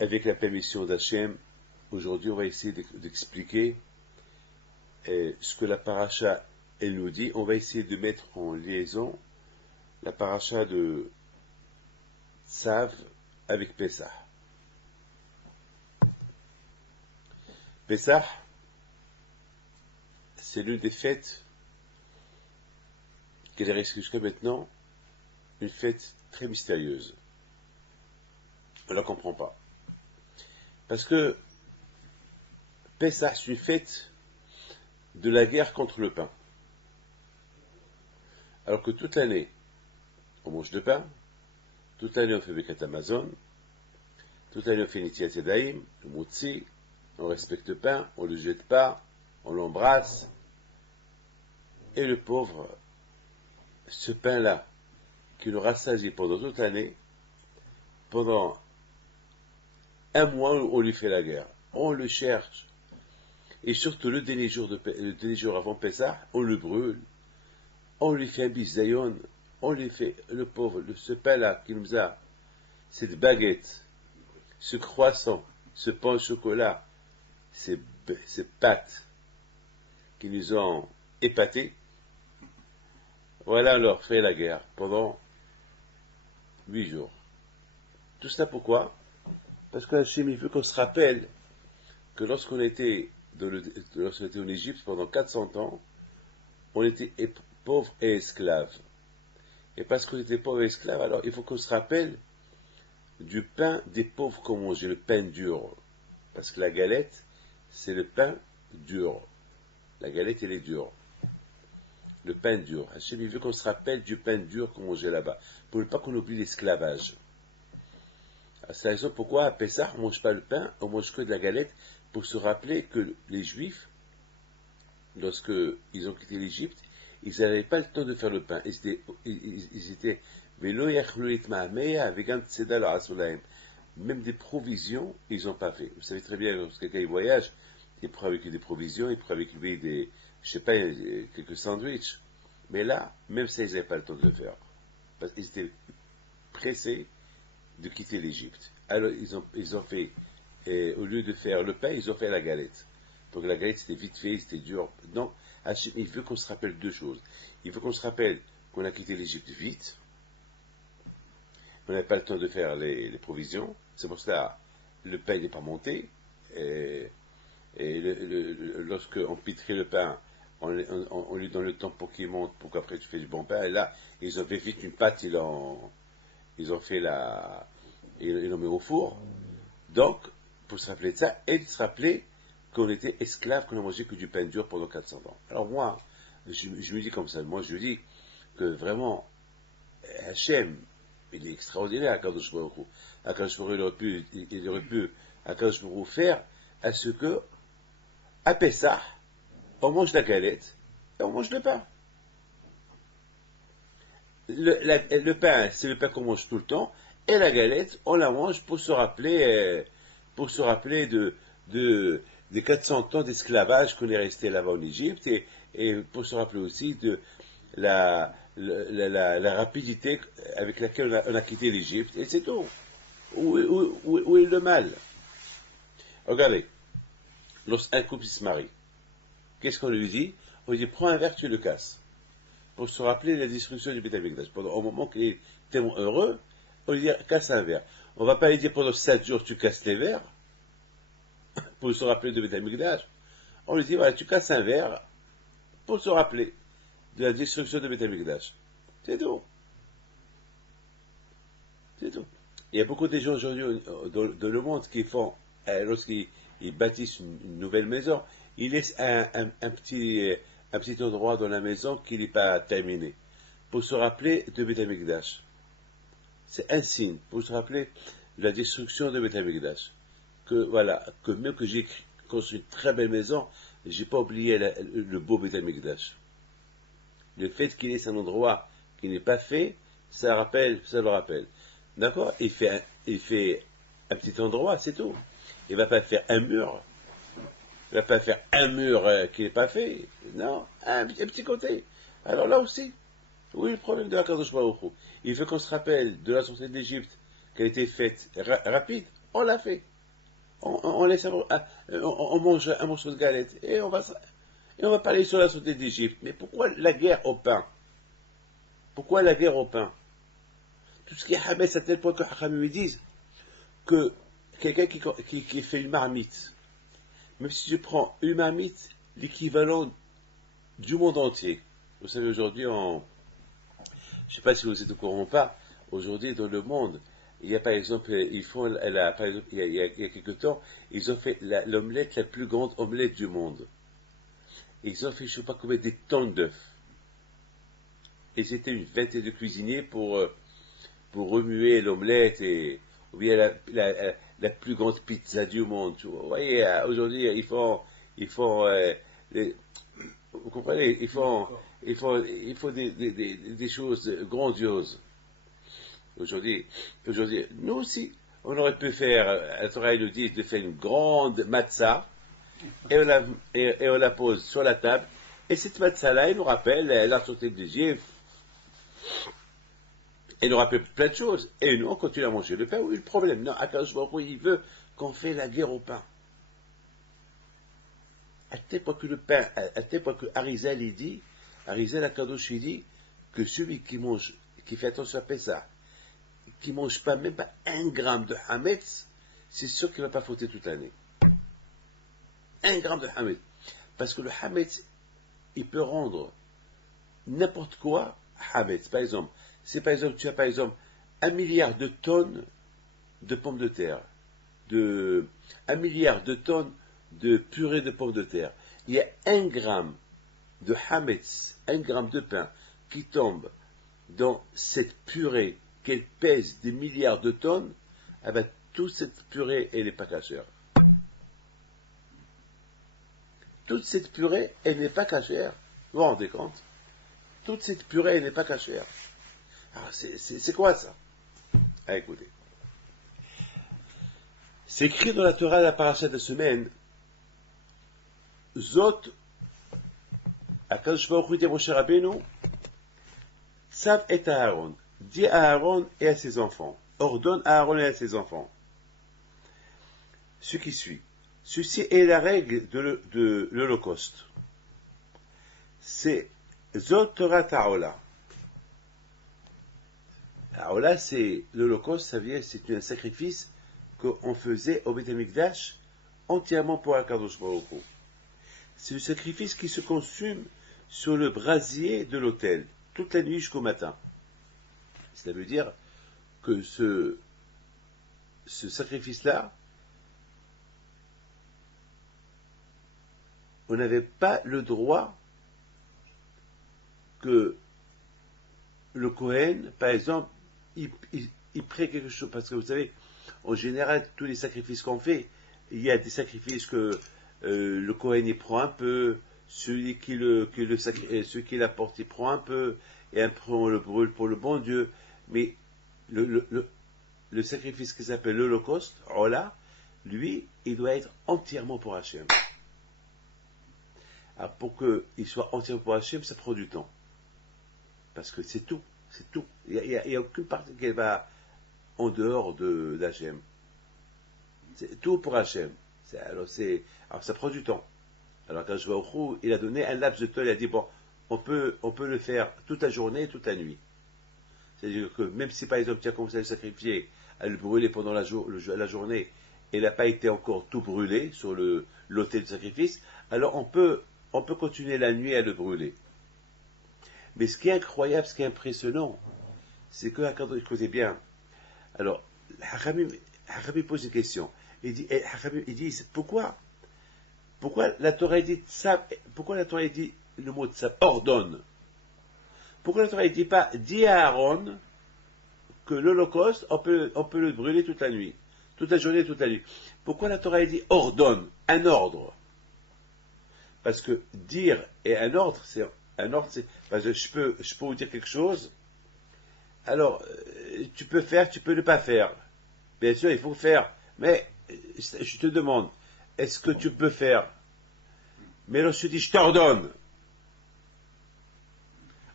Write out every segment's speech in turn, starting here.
Avec la permission d'Hachem, aujourd'hui on va essayer d'expliquer ce que la paracha elle nous dit. On va essayer de mettre en liaison la paracha de Tzav avec Pessah. Pessah, c'est l'une des fêtes qui reste jusqu'à maintenant une fête très mystérieuse. On ne la comprend pas. Parce que Pessah, c'est une fête de la guerre contre le pain. Alors que toute l'année, on mange de pain, toute l'année on fait Birkat Hamazon, toute l'année on fait Netilat Yadayim, le Motzi, on respecte le pain, on ne le jette pas, on l'embrasse. Et le pauvre, ce pain-là, qui nous rassasie pendant toute l'année, pendant un mois, on lui fait la guerre. On le cherche. Et surtout, le dernier jour avant Pessah, on le brûle. On lui fait un bisayon. On lui fait, le pauvre, ce pain-là qui nous a, cette baguette, ce croissant, ce pain au chocolat, ces pâtes qui nous ont épatés, voilà, on leur fait la guerre pendant 8 jours. Tout ça pourquoi? Parce que Hachem, il veut qu'on se rappelle que lorsqu'on était en Égypte pendant 400 ans, on était pauvres et esclaves. Et parce qu'on était pauvres et esclaves, alors il faut qu'on se rappelle du pain des pauvres qu'on mangeait, le pain dur. Parce que la galette, c'est le pain dur. La galette, elle est dure. Le pain dur. Hachem, il veut qu'on se rappelle du pain dur qu'on mangeait là-bas, pour ne pas qu'on oublie l'esclavage. C'est la raison pourquoi à Pessah, on ne mange pas le pain, on mange que de la galette, pour se rappeler que les Juifs, lorsqu'ils ont quitté l'Égypte, ils n'avaient pas le temps de faire le pain. Ils étaient même des provisions, ils n'ont pas fait. Vous savez très bien, lorsque quelqu'un voyage, il prend avec lui des provisions, il prend avec lui des, je sais pas, quelques sandwichs. Mais là, même ça, ils n'avaient pas le temps de le faire. Parce qu'ils étaient pressés de quitter l'Égypte. Alors, ils ont fait, au lieu de faire le pain, ils ont fait la galette. Donc la galette, c'était vite fait, c'était dur. Donc, Hachem, il veut qu'on se rappelle deux choses. Il veut qu'on se rappelle qu'on a quitté l'Égypte vite. On n'avait pas le temps de faire les provisions. C'est pour cela le pain n'est pas monté. Lorsqu'on pitrait le pain, on lui donne le temps pour qu'il monte, pour qu'après tu fais du bon pain. Et là, ils ont fait vite une pâte, ils ont fait ils l'ont mis au four. Donc, pour se rappeler de ça, et se rappeler qu'on était esclaves, qu'on a mangé que du pain dur pendant 400 ans. Alors moi, je me dis comme ça, moi je dis que vraiment, Hachem, il est extraordinaire, Akadosh Baruch Hu. Akadosh Baruch Hu, il aurait pu Akadosh Baruch Hu faire à ce que, à Pessah, on mange la galette et on mange le pain. Le pain, c'est le pain qu'on mange tout le temps, et la galette, on la mange pour se rappeler des 400 ans d'esclavage qu'on est resté là-bas en Égypte, et pour se rappeler aussi de la rapidité avec laquelle on a quitté l'Égypte, et c'est tout. Où est le mal? Regardez, lorsqu'un couple se marie, qu'est-ce qu'on lui dit? On lui dit, prends un verre, tu le casses. Pour se rappeler la destruction du Beth Amikdash. Au moment qu'il est tellement heureux, on lui dit, casse un verre. On ne va pas lui dire, pendant 7 jours, tu casses les verres, pour se rappeler de Beth Amikdash. On lui dit, voilà, tu casses un verre, pour se rappeler de la destruction de Beth Amikdash. C'est tout. C'est tout. Il y a beaucoup de gens aujourd'hui dans le monde qui font, lorsqu'ils bâtissent une nouvelle maison, ils laissent un petit endroit dans la maison qui n'est pas terminé, pour se rappeler de Beth Amikdash. C'est un signe, pour se rappeler de la destruction de Beth Amikdash. Que même que j'ai construit une très belle maison, j'ai pas oublié le beau Beth Amikdash. Le fait qu'il laisse un endroit qui n'est pas fait, ça le rappelle. D'accord? Il fait un petit endroit, c'est tout. Il ne va pas faire un mur. Il ne va pas faire un mur qui n'est pas fait. Non, un petit côté. Alors là aussi, oui, le problème de la Kadosh Baruch Hu. Il veut qu'on se rappelle de la sortie d'Égypte, qu'elle a été faite rapide. On l'a fait. On laisse on mange un morceau de galette et on va parler sur la sautée d'Égypte. Mais pourquoi la guerre au pain? Pourquoi la guerre au pain? Tout ce qui est Hametz à tel point que Hachamim me disent que quelqu'un qui fait une marmite, même si tu prends une marmite, l'équivalent du monde entier. Vous savez, aujourd'hui, je ne sais pas si vous êtes au courant ou pas, aujourd'hui dans le monde, il y a par exemple, par exemple, il y a quelques temps, ils ont fait l'omelette, la plus grande omelette du monde. Ils ont fait, je ne sais pas combien, des tonnes d'œufs. Et c'était une vingtaine de cuisiniers pour remuer l'omelette ou bien la plus grande pizza du monde. Vous voyez, aujourd'hui, vous comprenez, ils font des choses grandioses. Aujourd'hui, nous aussi, on aurait pu faire, la Torah nous dit de faire une grande matzah, et on la pose sur la table, et cette matzah-là, elle nous rappelle la sortie d'Égypte, elle nous rappelle plein de choses, et nous, on continue à manger le pain. Oui, le problème, non, Akadosh Baruch Hu, il veut qu'on fait la guerre au pain. À tel point que le pain, à tel point que Arizal, il dit, Arizal Akadosh, il dit, que celui qui mange, qui fait attention à Pessah, qui ne mange pas même pas 1 gramme de Hametz, c'est sûr qu'il ne va pas fauter toute l'année. 1 gramme de Hametz. Parce que le Hametz, il peut rendre n'importe quoi Hametz. Par exemple, tu as par exemple 1 milliard de tonnes de pommes de terre, 1 milliard de tonnes de purée de pommes de terre. Il y a 1 gramme de Hametz, 1 gramme de pain qui tombe dans cette purée qu'elle pèse des milliards de tonnes, eh bien, toute cette purée, elle n'est pas cachère. Toute cette purée, elle n'est pas cachère. Vous vous rendez compte? Toute cette purée, elle n'est pas cachère. Alors, c'est quoi ça? Ah, écoutez. C'est écrit dans la Torah de la paracha de la semaine, Zot, Akadosh Baruch Hu dit à Moshe Rabbeinu, Tzav et Aaron. Dis à Aaron et à ses enfants. Ordonne à Aaron et à ses enfants. Ce qui suit. Ceci est la règle de l'Holocauste. C'est Zot Torah Ta'ola. Ta'ola, c'est l'Holocauste, ça vient, c'est un sacrifice qu'on faisait au Beth Amikdash entièrement pour Akadosh Baruch Hu. C'est le sacrifice qui se consume sur le brasier de l'autel, toute la nuit jusqu'au matin. Ça veut dire que ce sacrifice-là, on n'avait pas le droit que le Kohen, par exemple, il prie quelque chose. Parce que vous savez, en général, tous les sacrifices qu'on fait, il y a des sacrifices que le Kohen il prend un peu, celui qui l'apporte il prend un peu, et après on le brûle pour le bon Dieu. Mais le sacrifice qui s'appelle l'Holocauste, Ola, lui, il doit être entièrement pour Hachem. Alors pour qu'il soit entièrement pour Hachem, ça prend du temps. Parce que c'est tout. Il n'y a aucune partie qui va en dehors d'Hachem. C'est tout pour Hachem. Alors ça prend du temps. Alors quand je vais au Khou, il a donné un laps de temps, il a dit, bon, on peut le faire toute la journée et toute la nuit. C'est-à-dire que même si par exemple tu as commencé à le sacrifier, à le brûler pendant la journée, et il n'a pas été encore tout brûlé sur l'autel de sacrifice, alors on peut continuer la nuit à le brûler. Mais ce qui est incroyable, ce qui est impressionnant, c'est que, écoutez bien, alors, Hachamim pose une question. Il dit, pourquoi la Torah dit ça, pourquoi la Torah dit le mot de ça, ordonne? Pourquoi la Torah ne dit pas, dis à Aaron que l'Holocauste, on peut le brûler toute la nuit, toute la journée, toute la nuit? Pourquoi la Torah dit ordonne, un ordre? Parce que dire et un ordre, c'est parce que je peux vous dire quelque chose, alors tu peux faire, tu peux ne pas faire. Bien sûr, il faut faire, mais je te demande, est-ce que tu peux faire? Mais alors je te dis, je t'ordonne.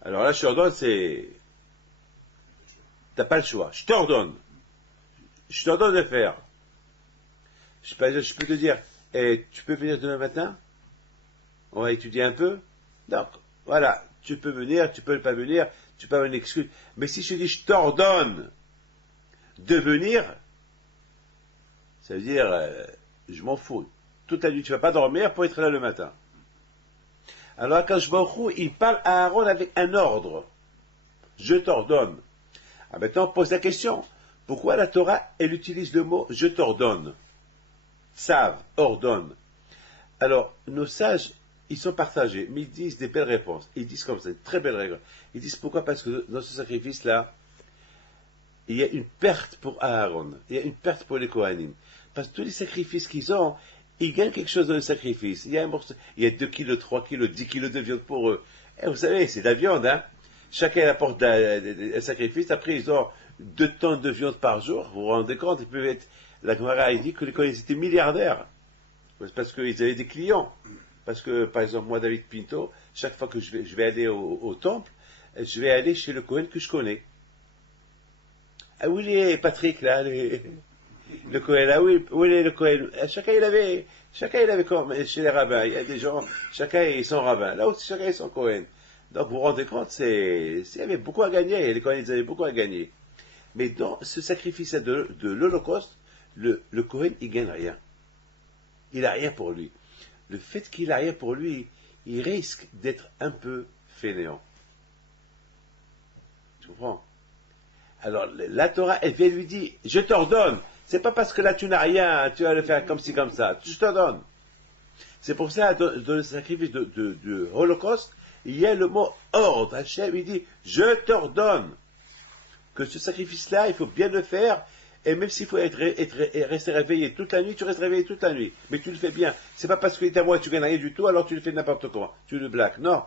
Alors là, je t'ordonne, t'as pas le choix. Je t'ordonne de faire. je peux te dire, tu peux venir demain matin? On va étudier un peu? Donc, voilà, tu peux venir, tu peux ne pas venir, tu peux avoir une excuse. Mais si je te dis, je t'ordonne de venir, ça veut dire, je m'en fous. Toute la nuit, tu ne vas pas dormir pour être là le matin. Alors, Akadosh Baruch Hu, il parle à Aaron avec un ordre. Je t'ordonne. Ah, maintenant, on pose la question. Pourquoi la Torah, elle utilise le mot je t'ordonne? Savent, ordonne. Alors, nos sages, ils sont partagés, mais ils disent des belles réponses. Ils disent comme ça, une très belle règle. Ils disent pourquoi? Parce que dans ce sacrifice-là, il y a une perte pour Aaron, il y a une perte pour les Kohanim. Parce que tous les sacrifices qu'ils ont, ils gagnent quelque chose dans le sacrifice. Il y a un morceau, il y a 2 kilos, 3 kilos, 10 kilos de viande pour eux. Et vous savez, c'est de la viande, hein. Chacun apporte un sacrifice. Après, ils ont 2 tonnes de viande par jour. Vous vous rendez compte? Ils peuvent être, la Gemara a dit que les Kohanim étaient milliardaires. C'est parce qu'ils avaient des clients. Parce que, par exemple, moi, David Pinto, chaque fois que je vais aller au temple, je vais aller chez le Kohen que je connais. Ah oui, les Patrick, là, le Kohen, ah oui, où est le Kohen? Chacun il avait comme chez les rabbins, il y a des gens, chacun est son rabbin, là aussi chacun est son Kohen. Donc vous vous rendez compte, il y avait beaucoup à gagner, les Kohen ils avaient beaucoup à gagner. Mais dans ce sacrifice de l'Holocauste, le Kohen il gagne rien. Il n'a rien pour lui. Le fait qu'il n'a rien pour lui, il risque d'être un peu fainéant. Tu comprends? Alors, la Torah, elle vient lui dire, je t'ordonne. C'est pas parce que là tu n'as rien, tu vas le faire comme ci, comme ça. Je t'ordonne. C'est pour ça, dans le sacrifice de Holocauste, il y a le mot ordre. Hachem, il dit, je t'ordonne. Que ce sacrifice-là, il faut bien le faire. Et même s'il faut rester réveillé toute la nuit, tu restes réveillé toute la nuit. Mais tu le fais bien. C'est pas parce que t'es à moi, tu gagnes rien du tout, alors tu le fais n'importe comment. Tu le blagues. Non.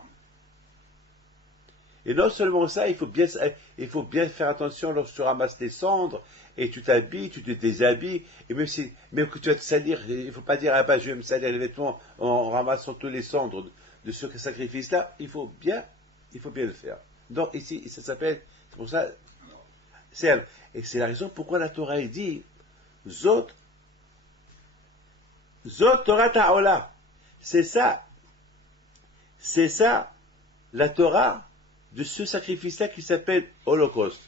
Et non seulement ça, il faut bien faire attention lorsque tu ramasses tes cendres et tu t'habilles, tu te déshabilles, et même que tu vas te salir, il ne faut pas dire, ah ben je vais me salir les vêtements en ramassant tous les cendres de ce sacrifice-là, il faut bien le faire. Donc ici, ça s'appelle, c'est pour ça, et c'est la raison pourquoi la Torah dit, Zot Torah Ta'ola. C'est ça, la Torah de ce sacrifice-là qui s'appelle Holocauste.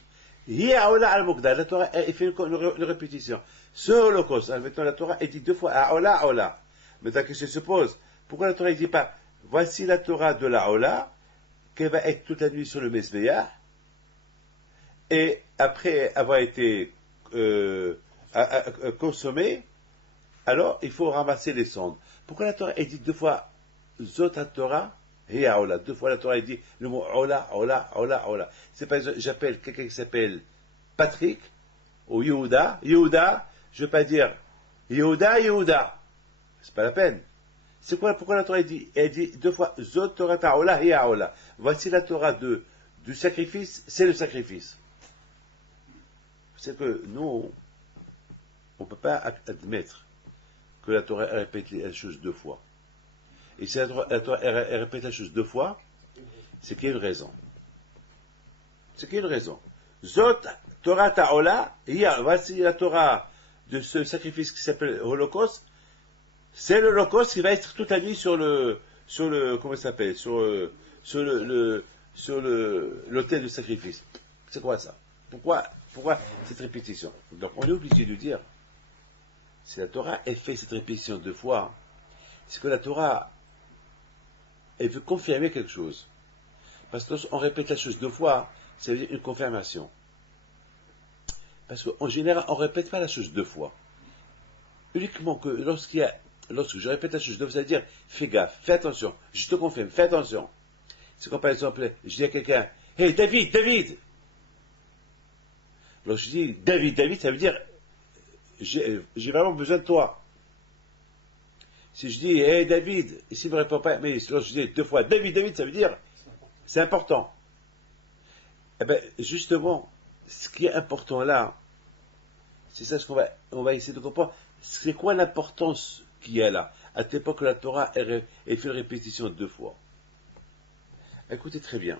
La Torah fait une répétition. Ce Holocauste, maintenant la Torah est dit 2 fois Aola. Maintenant la question se pose, pourquoi la Torah ne dit pas voici la Torah de la Aola, qu'elle va être toute la nuit sur le Mesbéach, et après avoir été consommée, alors il faut ramasser les cendres. Pourquoi la Torah est dit 2 fois Zot Torah et Aola? 2 fois la Torah dit le mot Aola. C'est pas j'appelle quelqu'un qui s'appelle Patrick ou Yehuda. Yehuda, je ne veux pas dire Yehuda. C'est pas la peine. C'est quoi? Pourquoi la Torah elle dit 2 fois Zot Torah Aola et Aola? Voici la Torah du sacrifice, c'est le sacrifice. C'est que nous, on ne peut pas admettre que la Torah répète la chose 2 fois. Et si la Torah répète la chose 2 fois, c'est qu'il y a une raison. Zot Torah Ta'ola, voici la Torah de ce sacrifice qui s'appelle Holocauste. C'est l'Holocauste qui va être toute la nuit sur le comment ça s'appelle, sur l'autel de sacrifice. C'est quoi ça? Pourquoi cette répétition? Donc on est obligé de dire, si la Torah elle fait cette répétition 2 fois, c'est que la Torah elle veut confirmer quelque chose. Parce que lorsqu'on répète la chose 2 fois, ça veut dire une confirmation. Parce qu'en général, on ne répète pas la chose 2 fois. Uniquement que lorsque je répète la chose 2 fois, ça veut dire fais gaffe, fais attention, je te confirme, fais attention. C'est comme par exemple, je dis à quelqu'un, hey David. Lorsque je dis David, ça veut dire j'ai vraiment besoin de toi. Si je dis hey David, et s'il ne me répond pas, mais lorsque je dis 2 fois David, ça veut dire c'est important. Eh bien, justement, ce qui est important là, c'est ça ce qu'on va essayer de comprendre. C'est quoi l'importance qu'il y a là? À telle époque que la Torah elle fait une répétition 2 fois. Écoutez très bien.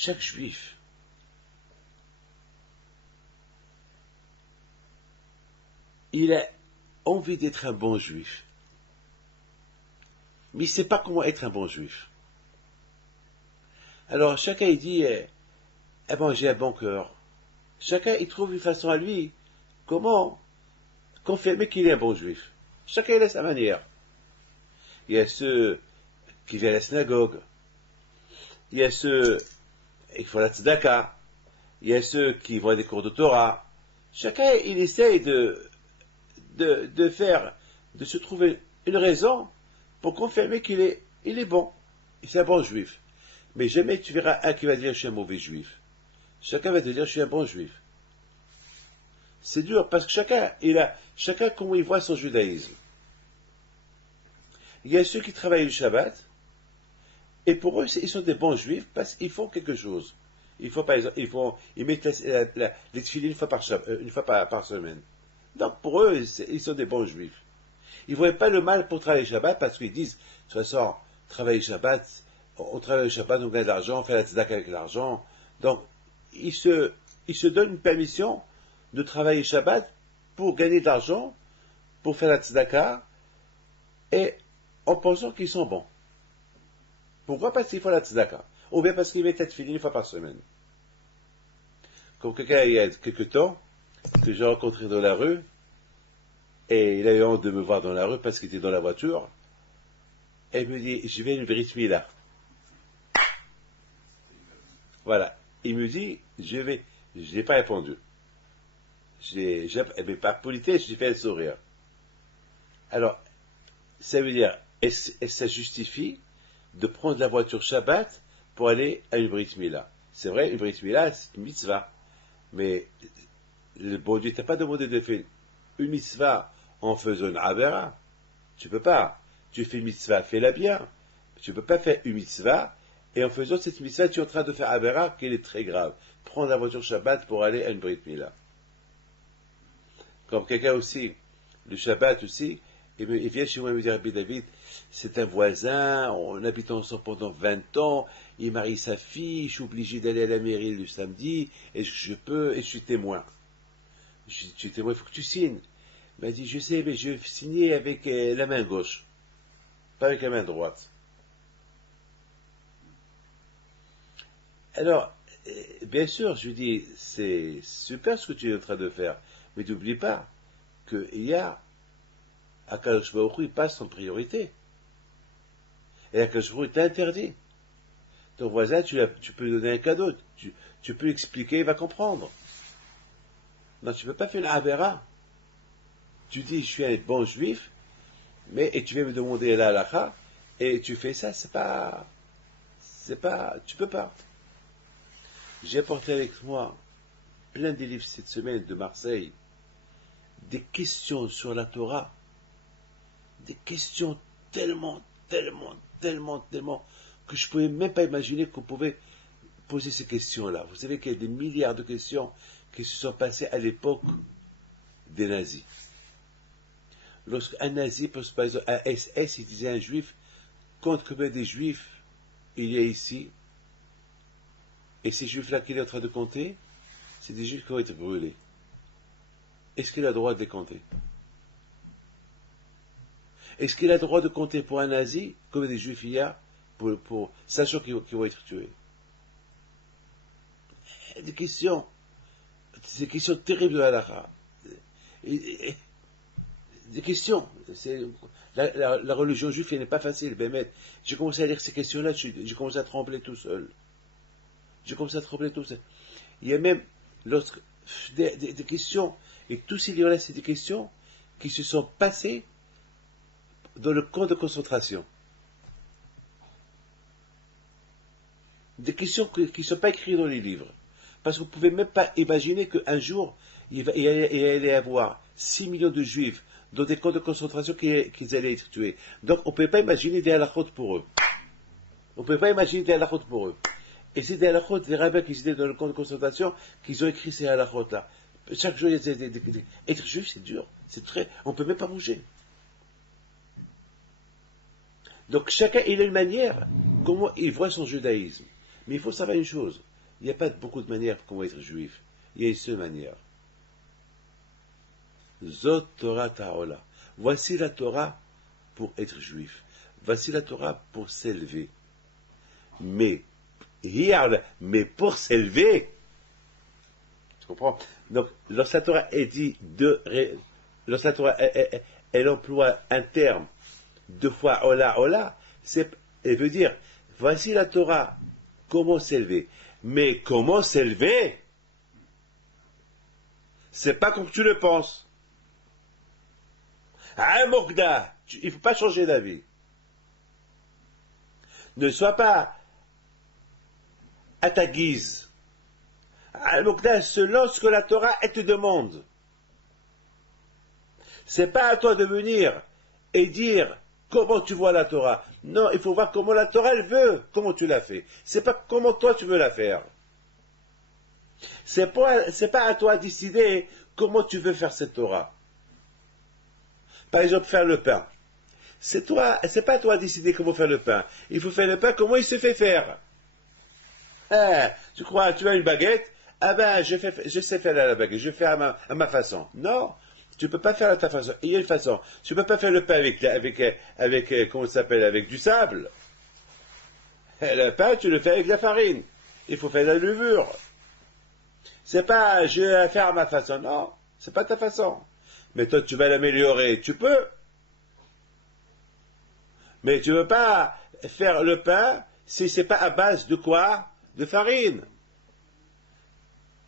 chaque juif, il a envie d'être un bon juif, mais il ne sait pas comment être un bon juif. Alors chacun il dit, eh ben, j'ai un bon cœur. Chacun il trouve une façon à lui, comment confirmer qu'il est un bon juif. Chacun il a sa manière. Il y a ceux qui viennent à la synagogue, il y a ceux qui font la tzedaka, il y a ceux qui vont à des cours de Torah. Chacun il essaye de se trouver une raison pour confirmer qu'il est, il est bon. C'est un bon juif. Mais jamais tu verras un qui va dire je suis un mauvais juif. Chacun va te dire je suis un bon juif. C'est dur parce que chacun comment il voit son judaïsme. Il y a ceux qui travaillent le Shabbat et pour eux ils sont des bons juifs parce qu'ils font quelque chose. Ils font par exemple, ils mettent les tefilines une fois par semaine. Donc pour eux ils sont des bons juifs. Ils ne voient pas le mal pour travailler le Shabbat parce qu'ils disent de toute façon travailler le Shabbat, on travaille le Shabbat, on gagne de l'argent, on fait la tzedaka avec l'argent. Donc ils se donnent une permission de travailler le Shabbat pour gagner de l'argent, pour faire la tzedaka, et en pensant qu'ils sont bons. Pourquoi? Parce qu'ils font la tzedaka. Ou bien parce qu'ils mettent la tefilin une fois par semaine. Comme quelqu'un il y a quelque temps, que j'ai rencontré dans la rue, et il a eu honte de me voir dans la rue parce qu'il était dans la voiture, et il me dit, je vais à une brit mila. Voilà. Il me dit, je vais. Je n'ai pas répondu. Mais par politesse, j'ai fait un sourire. Alors, ça veut dire, est-ce que ça justifie de prendre la voiture Shabbat pour aller à une brit mila? C'est vrai, une brit mila, c'est une mitzvah. Mais le bon Dieu t'a pas demandé de faire une mitzvah en faisant une avera. Tu peux pas. Tu fais une mitzvah, fais-la bien. Tu peux pas faire une mitzvah et en faisant cette mitzvah, tu es en train de faire avera, qu'elle est très grave. Prendre la voiture Shabbat pour aller à une brit mila. Comme quelqu'un aussi, le Shabbat aussi, il vient chez moi et me dit, Rabbi David, c'est un voisin, on habite ensemble pendant 20 ans, il marie sa fille, je suis obligé d'aller à la mairie le samedi, est-ce que je peux, et je suis témoin. Je dis, tu es témoin, il faut que tu signes. Il m'a dit, je sais, mais je vais signer avec la main gauche, pas avec la main droite. Alors, bien sûr, je lui dis, c'est super ce que tu es en train de faire, mais n'oublie pas qu'il y a Akadosh Baruch Hu, il passe en priorité. Et Akadosh Baruch Hu t'interdit. Ton voisin, tu peux lui donner un cadeau, tu peux lui expliquer, il va comprendre. Non, tu ne peux pas faire une avera. Tu dis, je suis un bon juif, et tu viens me demander la halakha, et tu fais ça, tu peux pas. J'ai apporté avec moi plein de livres cette semaine de Marseille, des questions sur la Torah, des questions tellement, que je ne pouvais même pas imaginer qu'on pouvait poser ces questions-là. Vous savez qu'il y a des milliards de questions qui se sont passées à l'époque des nazis. Lorsqu'un nazi, par exemple, un SS, il disait à un juif, compte combien des juifs il y a ici, et ces juifs-là qu'il est en train de compter, c'est des juifs qui vont être brûlés. Est-ce qu'il a le droit de les compter? Est-ce qu'il a le droit de compter pour un nazi combien des juifs il y a, sachant qu'ils vont être tués? Des questions terribles de halakha. Des questions. La religion juive, elle n'est pas facile. Ben, j'ai commencé à lire ces questions-là, j'ai commencé à trembler tout seul. Il y a même des questions, et tous ces livres-là, c'est des questions qui se sont passées dans le camp de concentration. Des questions qui ne sont pas écrites dans les livres. Parce que vous ne pouvez même pas imaginer qu'un jour, il allait y avoir 6 millions de juifs dans des camps de concentration qu'ils allaient être tués. Donc on ne pouvait pas imaginer des halakhot pour eux. Et c'est des halakhot, des rabbins qui étaient dans le camp de concentration, qu'ils ont écrit ces halakhot-là. Chaque jour, être juif, c'est dur. On ne peut même pas bouger. Donc chacun, il a une manière, comment il voit son judaïsme. Mais il faut savoir une chose, Il n'y a pas beaucoup de manières pour comment être juif. Il y a une seule manière. Zot Torah Ta'ola. Voici la Torah pour être juif. Voici la Torah pour s'élever. Mais pour s'élever, tu comprends? Donc, lorsque la Torah est dit lorsque la Torah elle emploie un terme deux fois Ola, elle veut dire, voici la Torah, comment s'élever. Mais comment s'élever? C'est pas comme tu le penses. Mokda, il ne faut pas changer d'avis. Ne sois pas à ta guise. Mokda, selon ce que la Torah elle te demande. C'est pas à toi de venir et dire comment tu vois la Torah. Non, il faut voir comment la Torah elle veut, comment tu la fais. C'est pas comment toi tu veux la faire. C'est pas à toi de décider comment tu veux faire cette Torah. Par exemple, faire le pain. C'est pas à toi de décider comment faire le pain. Il faut faire le pain comment il se fait faire. Tu crois, tu as une baguette, je sais faire la baguette, je fais à ma façon. Non, tu ne peux pas faire à ta façon. Il y a une façon. Tu ne peux pas faire le pain avec comment ça s'appelle, avec du sable. Le pain, tu le fais avec la farine. Il faut faire la levure. C'est pas, je vais la faire à ma façon. Non, c'est pas ta façon. Mais toi, tu vas l'améliorer. Tu peux. Mais tu ne veux pas faire le pain si c'est pas à base de quoi? De farine.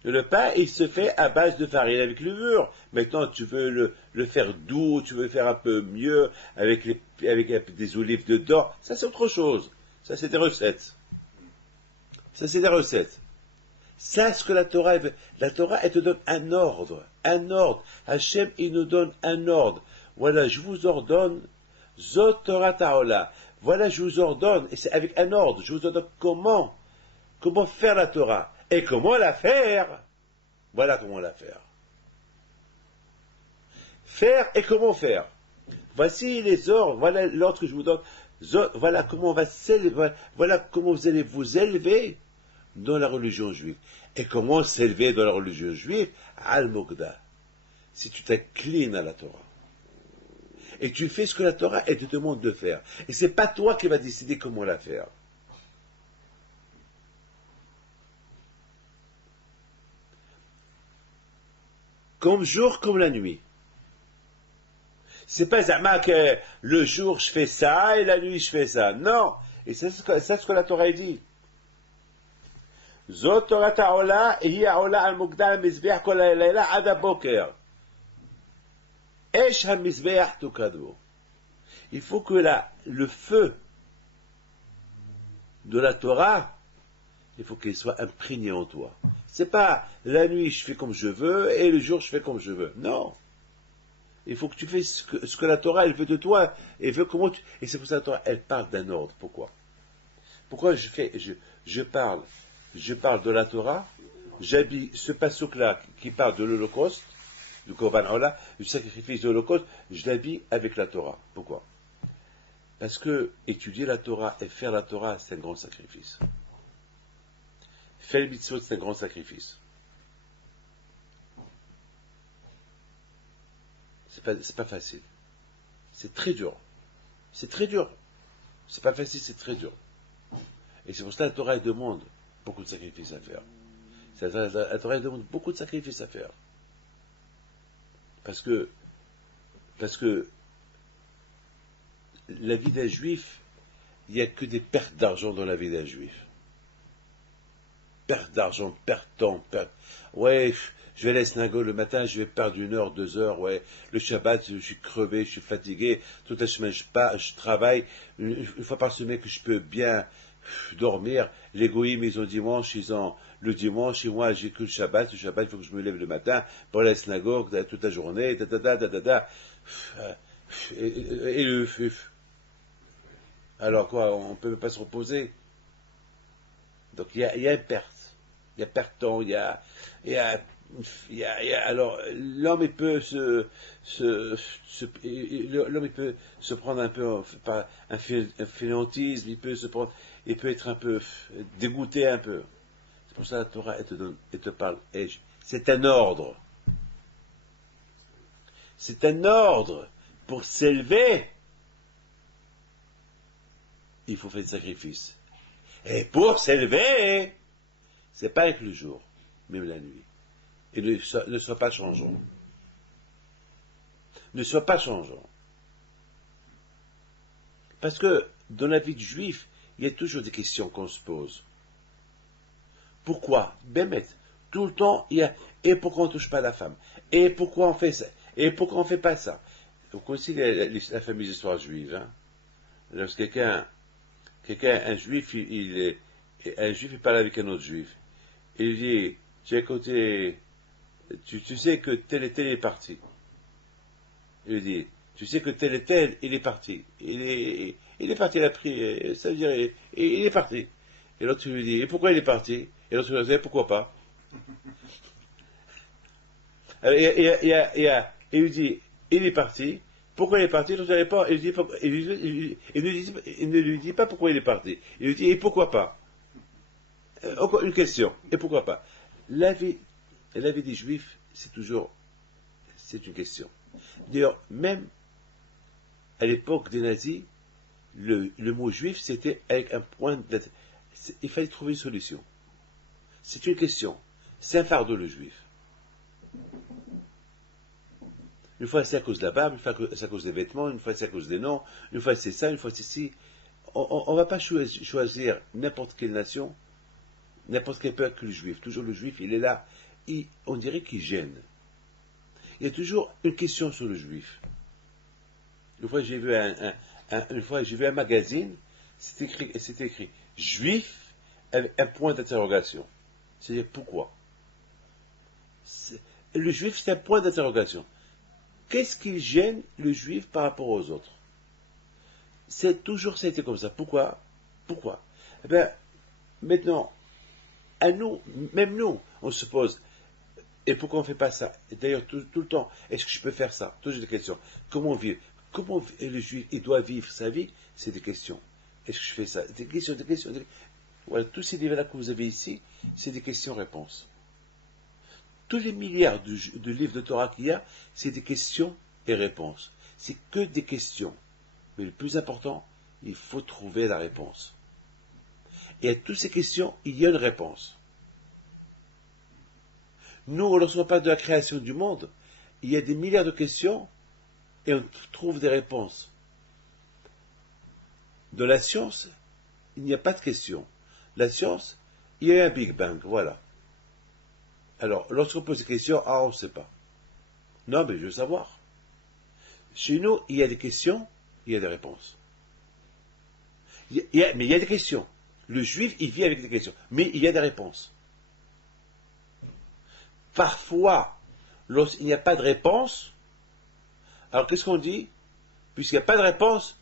Le pain, il se fait à base de farine avec levure. Maintenant, tu veux le faire doux, tu veux faire un peu mieux avec des olives dedans. Ça, c'est autre chose. Ça, c'est des recettes. Ça, c'est des recettes. Ça, ce que la Torah veut. La Torah, elle te donne un ordre. Un ordre. Hachem, il nous donne un ordre. Voilà, je vous ordonne, Zot Torah Ta'ola. Voilà, je vous ordonne, et c'est avec un ordre. Je vous ordonne comment faire la Torah. Et comment la faire. Voilà comment la faire. Faire et comment faire. Voici les ordres. Voilà l'ordre que je vous donne. Voilà comment on va s'élever. Voilà comment vous allez vous élever dans la religion juive. Et comment s'élever dans la religion juive? Al-Mokda. Si tu t'inclines à la Torah. Et tu fais ce que la Torah elle te demande de faire. Et c'est pas toi qui vas décider comment la faire. Comme jour, comme la nuit. C'est pas Zama que le jour je fais ça et la nuit je fais ça. Non. Et c'est ce que la Torah dit. Zot Torah Ta'ola, hiya Ola al-Mukda al-Mizbeach kol ha-layla ad ha-boker. Esh ha-Mizbeach tukadu. Il faut que le feu de la Torah, il faut qu'il soit imprégné en toi. C'est pas la nuit je fais comme je veux et le jour je fais comme je veux. Non. Il faut que tu fais ce que la Torah elle veut de toi et veut comment tu. Et c'est pour ça que la Torah elle parle d'un ordre. Pourquoi? Pourquoi je parle de la Torah, j'habille ce passouk-là qui parle de l'Holocauste, du Korban Ola, du sacrifice de l'Holocauste, je l'habille avec la Torah. Pourquoi? Parce que étudier la Torah et faire la Torah, c'est un grand sacrifice. Faire le mitzvot, c'est un grand sacrifice. C'est pas facile. C'est très dur. C'est très dur. C'est pas facile, c'est très dur. Et c'est pour ça que la Torah elle demande beaucoup de sacrifices à faire. La Torah elle demande beaucoup de sacrifices à faire. Parce que la vie d'un juif, il n'y a que des pertes d'argent dans la vie d'un juif. Perte d'argent, perte de temps, ouais, je vais à la synagogue le matin, je vais perdre 1 heure, 2 heures, ouais. Le Shabbat, je suis crevé, je suis fatigué. Toute la semaine, je travaille. Une fois par semaine que je peux bien dormir. Les goïms, ils ont dimanche, le dimanche, et moi, j'ai que le Shabbat. Le Shabbat, il faut que je me lève le matin pour aller à la synagogue toute la journée, et le fuf. Alors quoi, on ne peut pas se reposer. Donc il y a une perte. Il y a perte de temps, alors l'homme il peut l'homme il peut se prendre un peu par un fainéantisme, il peut être un peu dégoûté un peu. C'est pour ça la Torah, elle te parle. C'est un ordre. C'est un ordre. Pour s'élever, il faut faire des sacrifices. Et pour s'élever, c'est pas avec le jour, même la nuit. Et ne sois pas changeant. Ne sois pas changeant. Parce que dans la vie du juif, il y a toujours des questions qu'on se pose. Pourquoi? Bémet, tout le temps, il y a et pourquoi on ne touche pas la femme? Et pourquoi on fait ça? Et pourquoi on ne fait pas ça? Vous connaissez la fameuse histoire juive, hein? Lorsque un juif, un juif, il parle avec un autre juif. Il dit, tu sais que tel et tel est parti. Il dit, tu sais que tel et tel, il est parti. Il est parti, il a pris, ça veut dire, il est parti. Et l'autre lui dit, et pourquoi il est parti? Et l'autre lui dit, pourquoi pas? Et il lui dit, il est parti. Pourquoi il est parti? L'autre ne pas. Il ne lui dit pas pourquoi il est parti. Il lui dit, et pourquoi pas? Encore une question, et pourquoi pas? La vie des Juifs, c'est une question. D'ailleurs, même à l'époque des nazis, le mot juif, c'était avec un point il fallait trouver une solution. C'est une question. C'est un fardeau, le juif. Une fois c'est à cause de la barbe, une fois c'est à cause des vêtements, une fois c'est à cause des noms, une fois c'est ça, une fois c'est ci. On ne va pas choisir n'importe quelle nation, n'importe quel peuple que le juif. Toujours le juif, il est là. On dirait qu'il gêne. Il y a toujours une question sur le juif. Une fois j'ai vu un magazine, c'était écrit juif avec un point d'interrogation. C'est-à-dire pourquoi? Le juif, c'est un point d'interrogation. Qu'est-ce qui gêne le juif par rapport aux autres? C'est toujours ça a été comme ça. Pourquoi? Eh bien, maintenant, à nous, même nous, on se pose, et pourquoi on ne fait pas ça? Et d'ailleurs, tout le temps, est-ce que je peux faire ça? Toujours des questions. Comment vivre? Comment le juif, il doit vivre sa vie? C'est des questions. Est-ce que je fais ça? Des questions. Voilà, tous ces livres-là que vous avez ici, c'est des questions-réponses. Tous les milliards de livres de Torah qu'il y a, c'est des questions et réponses. C'est que des questions. Mais le plus important, il faut trouver la réponse. Et à toutes ces questions, il y a une réponse. Nous, lorsqu'on parle de la création du monde, il y a des milliards de questions et on trouve des réponses. Dans la science, il n'y a pas de questions. La science, il y a un Big Bang, voilà. Alors, lorsqu'on pose des questions, on ne sait pas. Non, mais je veux savoir. Chez nous, il y a des questions, il y a des réponses. Mais il y a des questions. Le juif, il vit avec des questions. Mais il y a des réponses. Parfois, lorsqu'il n'y a pas de réponse, alors qu'est-ce qu'on dit? Puisqu'il n'y a pas de réponse,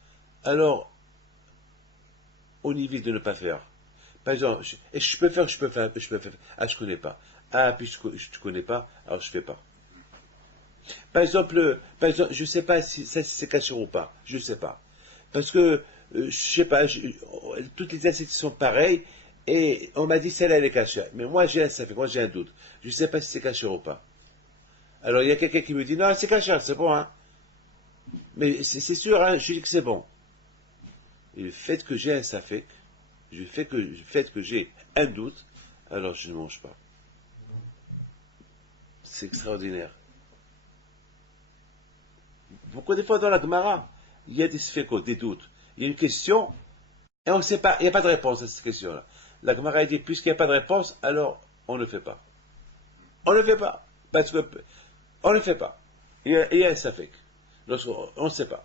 alors on évite de ne pas faire. Par exemple, je peux faire. Ah, je ne connais pas. Ah, puisque je ne connais pas, alors je ne fais pas. Par exemple, je ne sais pas si c'est caché ou pas. Je ne sais pas. Parce que, je ne sais pas, toutes les assiettes sont pareilles, et on m'a dit celle-là elle est cachée. Mais moi j'ai un doute. Je ne sais pas si c'est caché ou pas. Alors il y a quelqu'un qui me dit non, c'est caché, c'est bon, hein. Mais c'est sûr, hein, je dis que c'est bon. Et le fait que j'ai un safek, le fait que j'ai un doute, alors je ne mange pas. C'est extraordinaire. Beaucoup des fois dans la Gemara, il y a des sfekot, des doutes. Il y a une question, et on ne sait pas, il n'y a pas de réponse à cette question-là. La Gemara dit, puisqu'il n'y a pas de réponse, alors on ne fait pas. On ne fait pas. Parce que, on ne fait pas. Il y a un safek. On ne sait pas.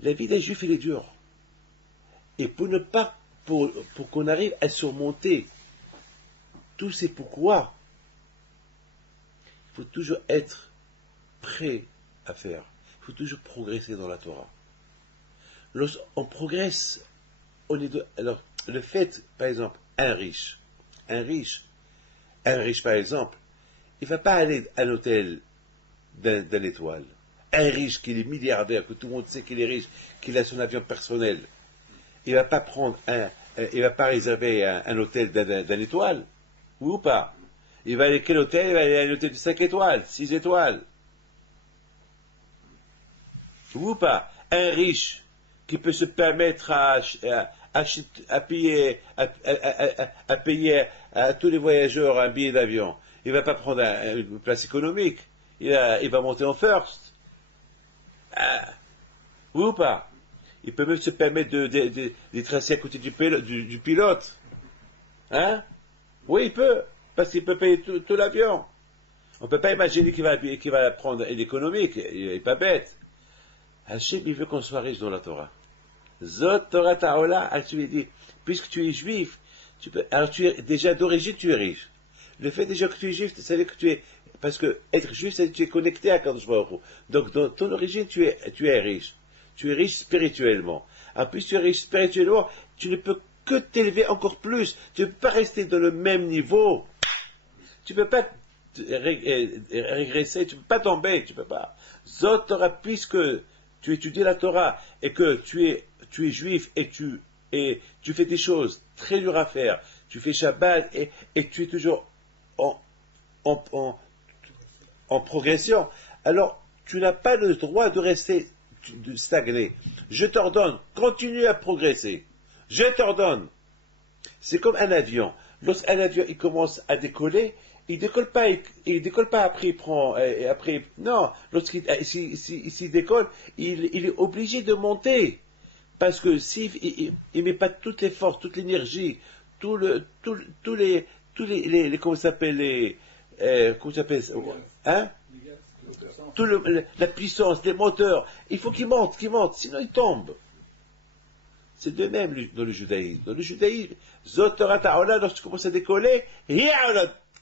La vie des Juifs, il est dure. Et pour qu'on arrive à surmonter tous ces pourquoi, il faut toujours être prêt à faire. Il faut toujours progresser dans la Torah. Lorsqu'on progresse, alors, le fait, par exemple, un riche, par exemple, il ne va pas aller à l'hôtel d'un étoile. Un riche qui est milliardaire, que tout le monde sait qu'il est riche, qu'il a son avion personnel, il ne va pas prendre il va pas réserver un hôtel d'un étoile, oui ou pas? Il va aller à quel hôtel? Il va aller à un hôtel de 5 étoiles, 6 étoiles, oui ou pas? Un riche qui peut se permettre à payer, à payer à tous les voyageurs un billet d'avion, il ne va pas prendre une place économique, il va monter en first, oui ou pas? Il peut même se permettre de tracer à côté du pilote. Hein? Oui, il peut, parce qu'il peut payer tout l'avion. On ne peut pas imaginer qu'il va prendre l'économique, il n'est pas bête. Hachem, il veut qu'on soit riche dans la Torah. Zot Torah Ta'ola, tu lui dis, puisque tu es juif, alors déjà d'origine tu es riche. Le fait déjà que tu es juif, ça veut dire que tu es, parce que être juif, c'est que tu es connecté à Kadosh Baruch Hu. Donc dans ton origine, tu es riche. Tu es riche spirituellement. En plus, tu es riche spirituellement, tu ne peux que t'élever encore plus. Tu ne peux pas rester dans le même niveau. Tu ne peux pas régresser, tu ne peux pas tomber, tu ne peux pas. Zot Torah, puisque tu étudies la Torah et que tu es juif et tu fais des choses très dures à faire, tu fais Shabbat et tu es toujours en progression, alors tu n'as pas le droit de rester de stagner. Je t'ordonne, continue à progresser. Je t'ordonne. C'est comme un avion. Lorsqu'un avion il commence à décoller, il décolle pas après il prend, non, s'il décolle, il est obligé de monter. Parce que s'il ne met pas toutes les forces, toute l'énergie, tous les, comment ça s'appelle, comment ça s'appelle, hein? La puissance, les moteurs, il faut qu'il monte, sinon il tombe. C'est de même dans le judaïsme. Dans le judaïsme, Zot Torah Ta'ola, lorsque tu commences à décoller,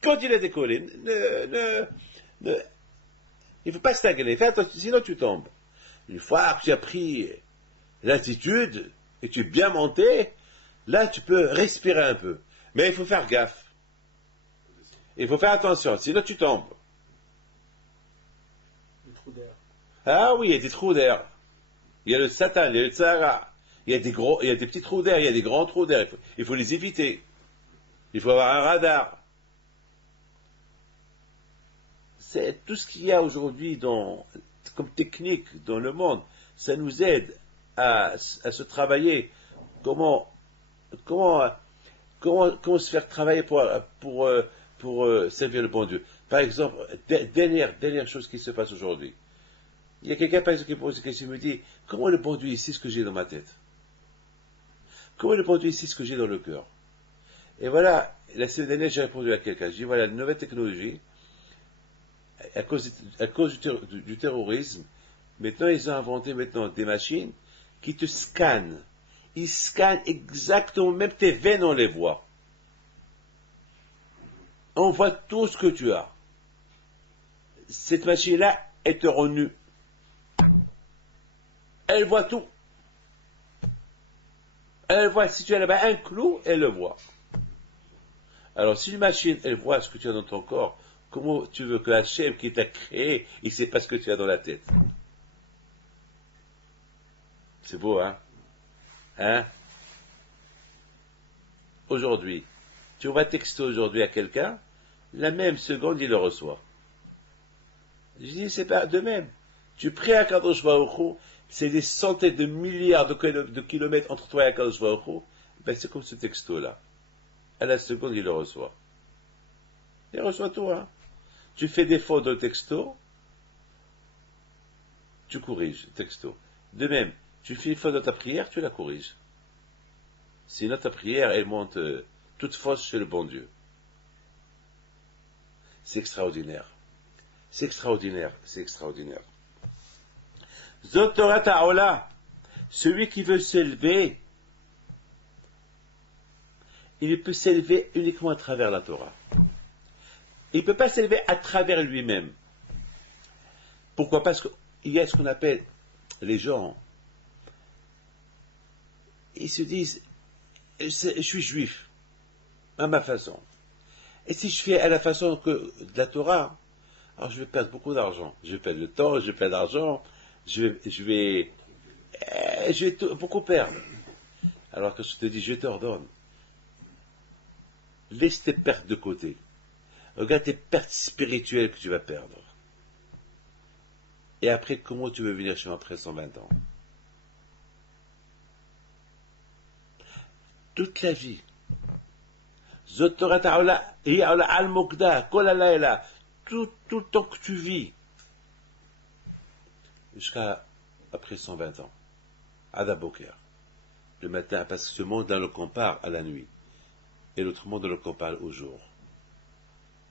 continue à décoller. Il ne faut pas stagner, fais attention, sinon tu tombes. Une fois que tu as pris l'altitude et tu es bien monté, là tu peux respirer un peu. Mais il faut faire gaffe. Il faut faire attention, sinon tu tombes. Des trous d'air. Ah oui, il y a des trous d'air. Il y a le Satan, il y a le Sahara. Il y a des petits trous d'air, il y a des grands trous d'air. Il faut les éviter. Il faut avoir un radar. C'est tout ce qu'il y a aujourd'hui comme technique dans le monde. Ça nous aide à se travailler. Comment se faire travailler pour servir le bon Dieu. Par exemple, dernière chose qui se passe aujourd'hui. Il y a quelqu'un, par exemple, qui pose une question, il me dit, comment le bon Dieu ici ce que j'ai dans ma tête? Comment le bon Dieu ici ce que j'ai dans le cœur? Et voilà, la semaine dernière, j'ai répondu à quelqu'un. J'ai dit, voilà, la nouvelle technologie, à cause du terrorisme, maintenant, ils ont inventé des machines qui te scannent. Ils scannent exactement, même tes veines, on les voit. On voit tout ce que tu as. Cette machine-là, elle te rend nu. Elle voit tout. Elle voit, si tu as là-bas un clou, elle le voit. Alors, si une machine, elle voit ce que tu as dans ton corps, comment tu veux que Hachem qui t'a créé, il ne sait pas ce que tu as dans la tête? C'est beau, hein? Hein? Aujourd'hui, tu vas texter aujourd'hui à quelqu'un, la même seconde, il le reçoit. Je dis, c'est pas de même. Tu pries à Kadosh Baruch Hu, c'est des centaines de milliards de kilomètres entre toi et Kadosh Baruch Hu, ben c'est comme ce texto-là. À la seconde, il le reçoit. Il reçoit tout, hein. Tu fais des fautes dans le texto, tu corriges le texto. De même, tu fais une faute dans ta prière, tu la corriges. Sinon, ta prière, elle monte toute fausse chez le bon Dieu. C'est extraordinaire. C'est extraordinaire. C'est extraordinaire. Zot Torah Ta'ola, celui qui veut s'élever, il ne peut s'élever uniquement à travers la Torah. Il ne peut pas s'élever à travers lui-même. Pourquoi? Parce qu'il y a ce qu'on appelle les gens, ils se disent, je suis juif, à ma façon. Et si je fais à la façon de la Torah, alors je vais perdre beaucoup d'argent. Je vais perdre le temps, je vais perdre l'argent, je vais beaucoup perdre. Alors que je te dis, je t'ordonne, laisse tes pertes de côté. Regarde tes pertes spirituelles que tu vas perdre. Et après, comment tu veux venir chez moi après 120 ans? Toute la vie. Tout le temps que tu vis. Jusqu'à après 120 ans. Adaboker. Le matin, parce que ce monde-là le compare à la nuit. Et l'autre monde le compare au jour.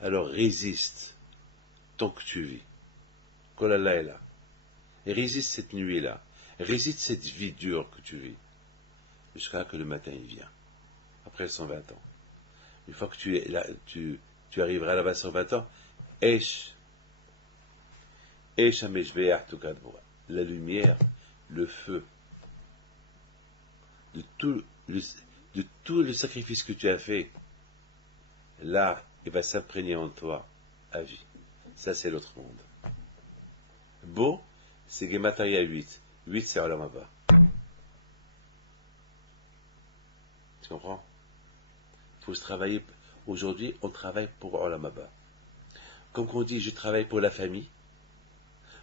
Alors résiste tant que tu vis. Kolalaïla. Et résiste cette nuit-là. Résiste cette vie dure que tu vis. Jusqu'à que le matin il vient. Après 120 ans. Une fois que tu arriveras là-bas à 120 ans, la lumière, le feu, de tout le sacrifice que tu as fait, là, il va s'imprégner en toi à vie. Ça, c'est l'autre monde. Beau, c'est Gematria 8. 8, c'est Olam Haba. Tu comprends? Il faut se travailler. Aujourd'hui, on travaille pour Olam Haba. Comme on dit, je travaille pour la famille,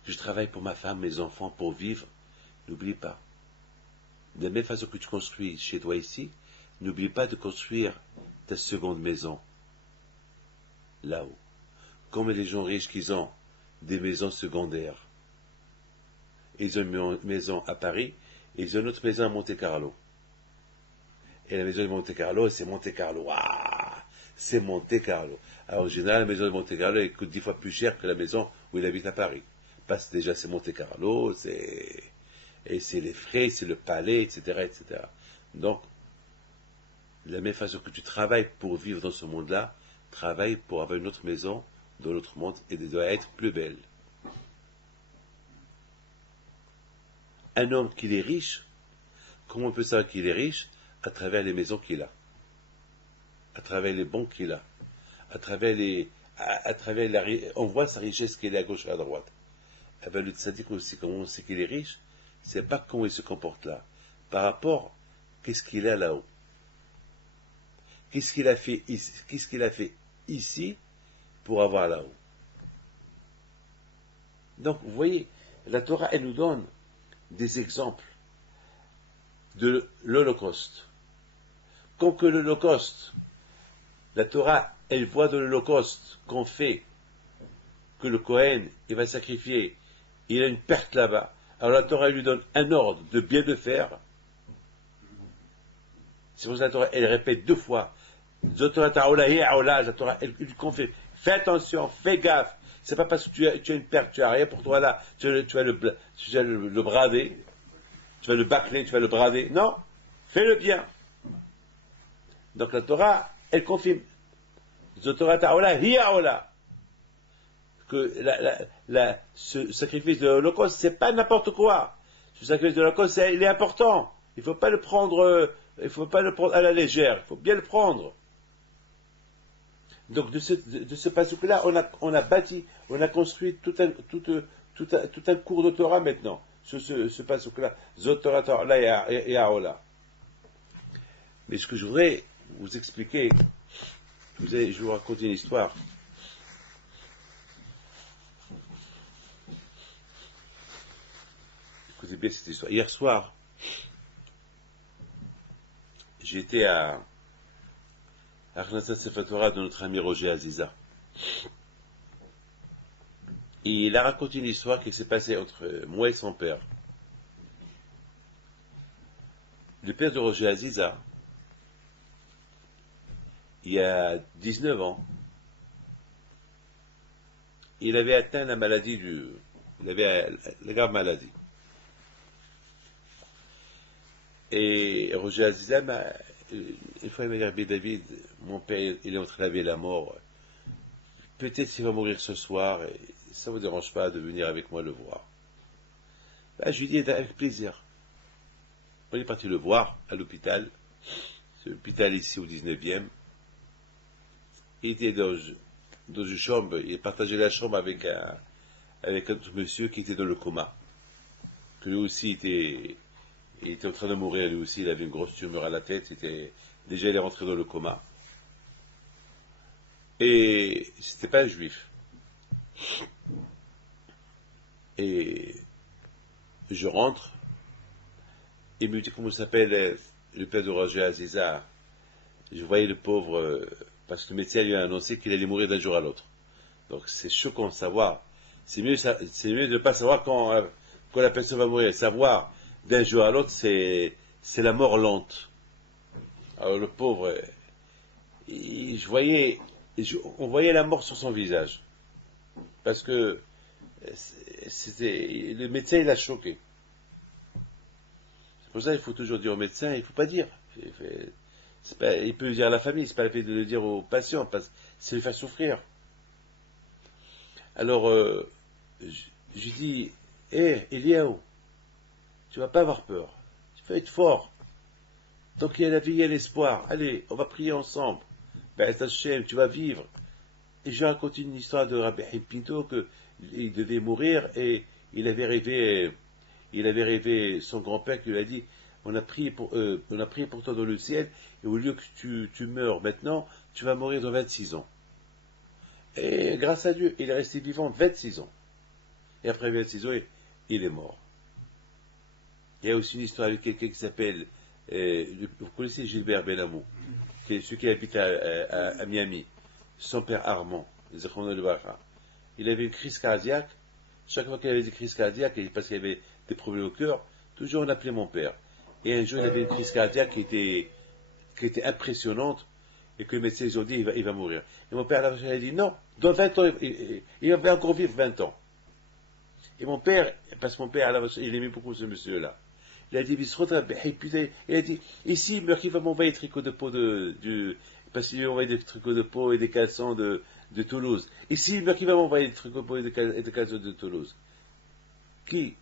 je travaille pour ma femme, mes enfants, pour vivre. N'oublie pas. De la même façon que tu construis chez toi ici, n'oublie pas de construire ta seconde maison là-haut. Comme les gens riches qui ont des maisons secondaires. Ils ont une maison à Paris et ils ont une autre maison à Monte-Carlo. Et la maison de Monte-Carlo, c'est Monte-Carlo. Ah, c'est Monte-Carlo. Alors, en général, la maison de Monte-Carlo, elle coûte 10 fois plus cher que la maison où il habite à Paris. Parce que déjà, c'est Monte-Carlo, et c'est les frais, c'est le palais, etc., etc. Donc, de la même façon que tu travailles pour vivre dans ce monde-là, travaille pour avoir une autre maison dans l'autre monde et elle doit être plus belle. Un homme qui est riche, comment on peut savoir qu'il est riche? À travers les maisons qu'il a, à travers les banques qu'il a, à travers on voit sa richesse qu'il est à gauche et à droite. Eh bien, le tzaddik aussi, comment on sait qu'il est riche? C'est pas comment il se comporte là, par rapport qu'est-ce qu'il a là-haut. Qu'est-ce qu'il a fait ici pour avoir là-haut. Donc, vous voyez, la Torah, elle nous donne des exemples de l'Holocauste. Comme que l'Holocauste, la Torah, elle voit de l'Holocauste qu'on fait, que le Kohen, il va sacrifier, il a une perte là-bas. Alors la Torah lui donne un ordre de bien de faire. C'est pour ça que la Torah, elle répète 2 fois. La Torah, elle lui confie, fais attention, fais gaffe. C'est pas parce que tu as une perte, tu as rien pour toi là, tu vas le brader, tu vas le bâcler, tu vas le brader. Non, fais le bien. Donc la Torah, elle confirme. Que ce sacrifice de l'Holocauste, c'est pas n'importe quoi. Ce sacrifice de l'Holocauste, il est important. Il faut pas le prendre à la légère. Il faut bien le prendre. Donc de ce passage-là, on a construit tout un cours de Torah maintenant. Ce passage-là, Zotora Torah et Aola. Mais ce que je voudrais vous expliquer, je vais vous raconter une histoire. Écoutez bien cette histoire. Hier soir, j'étais à Arnasat Sefer Torah de notre ami Roger Aziza. Et il a raconté une histoire qui s'est passée entre moi et son père. Le père de Roger Aziza, il y a 19 ans, il avait atteint la maladie il avait la grave maladie. Et Roger Aziza, une fois il m'a dit, Rabbi David, mon père, il est en train de laver la mort. Peut-être qu'il va mourir ce soir, et ça ne vous dérange pas de venir avec moi le voir. Ben, je lui dis, avec plaisir. On est parti le voir à l'hôpital. C'est l'hôpital ici au 19e. Il était dans une chambre, il partageait la chambre avec un autre monsieur qui était dans le coma. Que lui aussi était Il était en train de mourir lui aussi, il avait une grosse tumeur à la tête, déjà il est rentré dans le coma. Et c'était pas un juif. Et je rentre, il me dit comment s'appelle le père de Roger Aziza. Je voyais le pauvre, parce que le médecin lui a annoncé qu'il allait mourir d'un jour à l'autre. Donc c'est choquant de savoir. C'est mieux de ne pas savoir quand la personne va mourir. Savoir d'un jour à l'autre, c'est la mort lente. Alors le pauvre, on voyait la mort sur son visage. Parce que le médecin, il a choqué. C'est pour ça qu'il faut toujours dire au médecin, il ne faut pas dire. Il peut le dire à la famille, c'est pas la peine de le dire aux patients, parce que c'est lui faire souffrir. Alors, je dis, Eliaou, tu vas pas avoir peur. Tu vas être fort. Tant qu'il y a la vie, il y a l'espoir. Allez, on va prier ensemble. Ben, Hachem, tu vas vivre. Et je raconte une histoire de Rabbi Pinto qu'il devait mourir et il avait rêvé son grand-père qui lui a dit, on a prié pour toi dans le ciel et au lieu que tu meurs maintenant, tu vas mourir dans 26 ans. Et grâce à Dieu, il est resté vivant 26 ans. Et après 26 ans, il est mort. Il y a aussi une histoire avec quelqu'un qui s'appelle, vous connaissez Gilbert Benamou, celui qui habite à Miami, son père Armand, il avait une crise cardiaque. Chaque fois qu'il avait des crises cardiaques, parce qu'il avait des problèmes au cœur, toujours on appelait mon père. Et un jour, il avait une crise cardiaque qui était impressionnante, et que les médecins ils ont dit il va mourir. Et mon père a dit non, dans 20 ans, il va encore vivre 20 ans. Et mon père, parce que mon père, il aimait beaucoup ce monsieur-là, il a dit, il a dit, ici, il meurt, il va m'envoyer des tricots de peau parce qu'il lui a envoyé des tricots de peau et des caleçons de Toulouse. Ici, il meurt, il va m'envoyer des tricots de peau et des caleçons de Toulouse. Qui?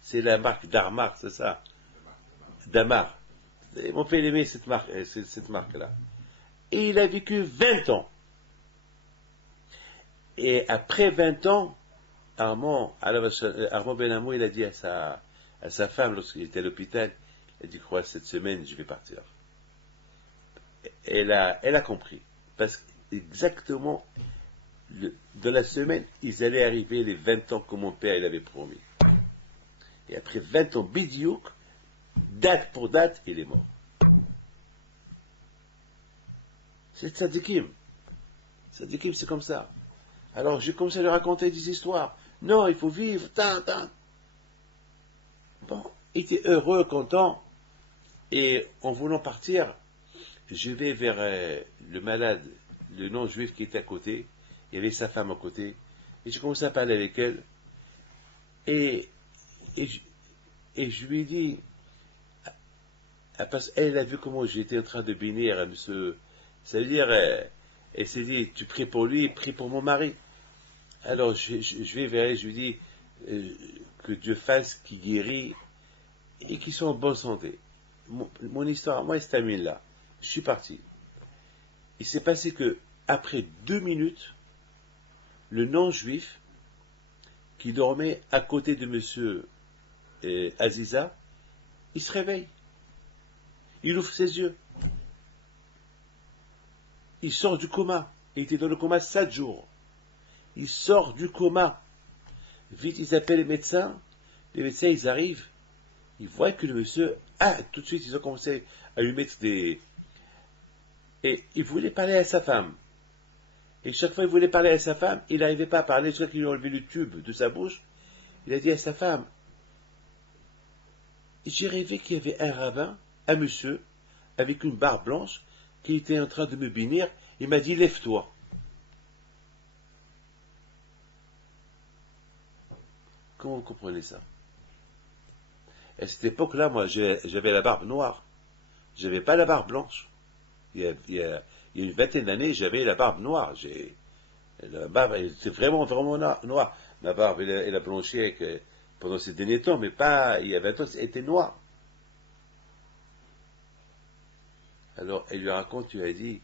C'est la marque Darmar, c'est ça? Damar. Et mon père aimait cette marque-là. Et il a vécu 20 ans. Et après 20 ans, Armand Benamou, il a dit à sa femme, lorsqu'il était à l'hôpital, il a dit, crois, cette semaine, je vais partir. Elle a compris. Parce qu'exactement, dans la semaine, ils allaient arriver les 20 ans que mon père il avait promis. Et après 20 ans, bidiouk, date pour date, il est mort. C'est tzadikim. Tzadikim, c'est comme ça. Alors, j'ai commencé à lui raconter des histoires. Non, il faut vivre, Bon, il était heureux, content. Et en voulant partir, je vais vers le malade, le non-juif qui était à côté. Il y avait sa femme à côté. Et j'ai commencé à parler avec elle. Et je lui ai dit, parce qu'elle a vu comment j'étais en train de bénir à monsieur. Ça veut dire, elle s'est dit, tu pries pour lui, prie pour mon mari. Alors je vais vers elle, je lui dis que Dieu fasse qu'il guérit et qu'ils soient en bonne santé. Mon histoire, moi, c'est termine là. Je suis parti. Il s'est passé que, après 2 minutes, le non-juif qui dormait à côté de monsieur Aziza, il se réveille. Il ouvre ses yeux. Il sort du coma. Il était dans le coma 7 jours. Il sort du coma. Vite, ils appellent les médecins. Les médecins, ils arrivent. Ils voient que le monsieur... tout de suite, ils ont commencé à lui mettre des... Et il voulait parler à sa femme. Et chaque fois qu'il voulait parler à sa femme, il n'arrivait pas à parler. Jusqu'à qu'il lui a enlevé le tube de sa bouche. Il a dit à sa femme, j'ai rêvé qu'il y avait un rabbin, un monsieur, avec une barbe blanche, qui était en train de me bénir. Il m'a dit, lève-toi. Comment vous comprenez ça? À cette époque-là, moi, j'avais la barbe noire. Je n'avais pas la barbe blanche. Il y a une vingtaine d'années, j'avais la barbe noire. La barbe, elle était vraiment, vraiment noire. Ma barbe, elle a blanchi pendant ces derniers temps, mais pas il y a 20 ans, elle était noire. Alors, elle lui raconte, tu as dit,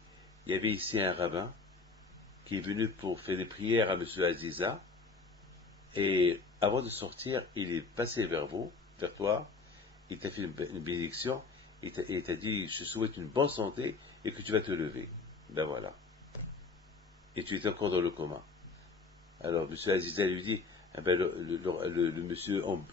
il y avait ici un rabbin qui est venu pour faire des prières à M. Aziza, et avant de sortir, il est passé vers toi, il t'a fait une bénédiction, et il t'a dit, je souhaite une bonne santé, et que tu vas te lever. Ben voilà. Et tu es encore dans le coma. Alors, M. Aziza lui dit, eh ben, le monsieur en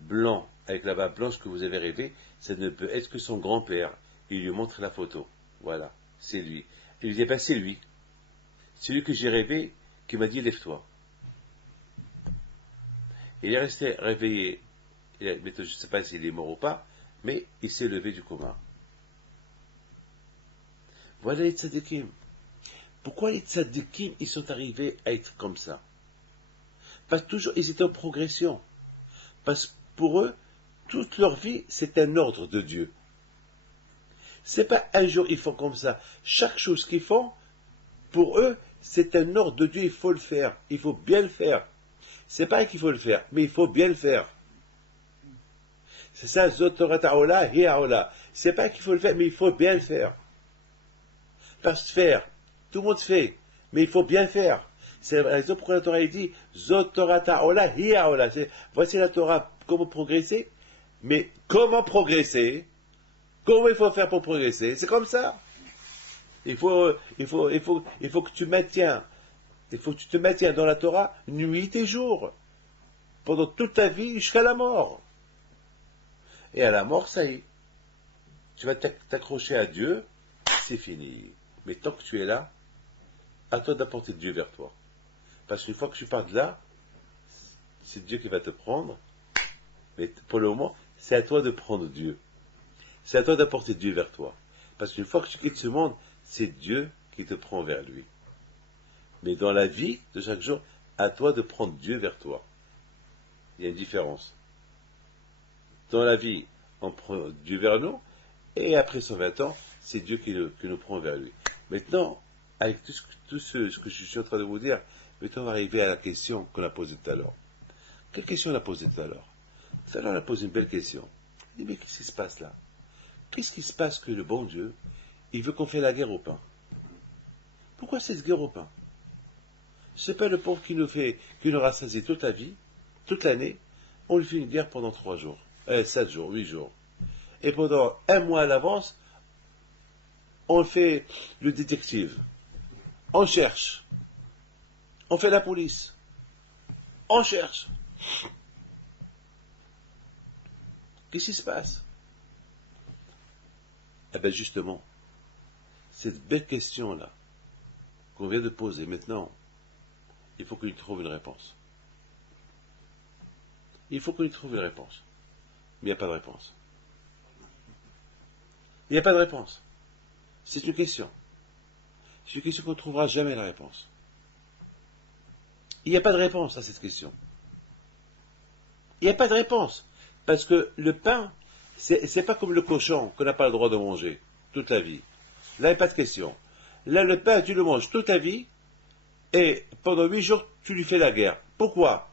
blanc, avec la barbe blanche que vous avez rêvé, ça ne peut être que son grand-père. Il lui montre la photo. Voilà, c'est lui. Il lui dit, ben, c'est lui. C'est lui que j'ai rêvé, qui m'a dit, lève-toi. Il est resté réveillé. Je ne sais pas s'il est mort ou pas, mais il s'est levé du coma. Voilà les tzadikim. Pourquoi les tzadikim, ils sont arrivés à être comme ça? Parce que toujours, ils étaient en progression. Parce que pour eux, toute leur vie, c'est un ordre de Dieu. C'est pas un jour, ils font comme ça. Chaque chose qu'ils font, pour eux, c'est un ordre de Dieu, il faut le faire. Il faut bien le faire. C'est pas qu'il faut le faire, mais il faut bien le faire. C'est ça, Zotorat Haola, Hi Haola. C'est pas qu'il faut le faire, mais il faut bien le faire. Parce que faire, tout le monde fait, mais il faut bien le faire. C'est la raison pourquoi la Torah dit Zotorat Haola, Hi Haola. Voici la Torah, comment progresser, mais comment progresser? Comment il faut faire pour progresser? C'est comme ça. Il faut que tu maintiens. Il faut que tu te maintiens dans la Torah nuit et jour. Pendant toute ta vie jusqu'à la mort. Et à la mort, ça y est. Tu vas t'accrocher à Dieu, c'est fini. Mais tant que tu es là, à toi d'apporter Dieu vers toi. Parce qu'une fois que tu pars de là, c'est Dieu qui va te prendre. Mais pour le moment, c'est à toi de prendre Dieu. C'est à toi d'apporter Dieu vers toi. Parce qu'une fois que tu quittes ce monde, c'est Dieu qui te prend vers lui. Mais dans la vie de chaque jour, à toi de prendre Dieu vers toi. Il y a une différence. Dans la vie, on prend Dieu vers nous, et après 120 ans, c'est Dieu qui nous prend vers lui. Maintenant, avec tout ce que je suis en train de vous dire, maintenant on va arriver à la question qu'on a posée tout à l'heure. Quelle question on a posée tout à l'heure? Tout à l'heure, on a posé une belle question. Il dit, mais qu'est-ce qui se passe là? Qu'est-ce qui se passe que le bon Dieu, il veut qu'on fasse la guerre au pain? Pourquoi cette guerre au pain? C'est pas le pauvre qui nous rassasie toute la vie, toute l'année, on lui fait une guerre pendant 3 jours, 7 jours, 8 jours. Et pendant 1 mois à l'avance, on fait le détective. On cherche. On fait la police. On cherche. Qu'est-ce qui se passe? Eh bien justement, cette belle question-là, qu'on vient de poser maintenant, il faut qu'on y trouve une réponse. Il faut qu'on y trouve une réponse. Mais il n'y a pas de réponse. Il n'y a pas de réponse. C'est une question. C'est une question qu'on ne trouvera jamais la réponse. Il n'y a pas de réponse à cette question. Il n'y a pas de réponse. Parce que le pain, c'est pas comme le cochon qu'on n'a pas le droit de manger toute la vie. Là, il n'y a pas de question. Là, le pain, tu le manges toute ta vie, et pendant 8 jours, tu lui fais la guerre. Pourquoi?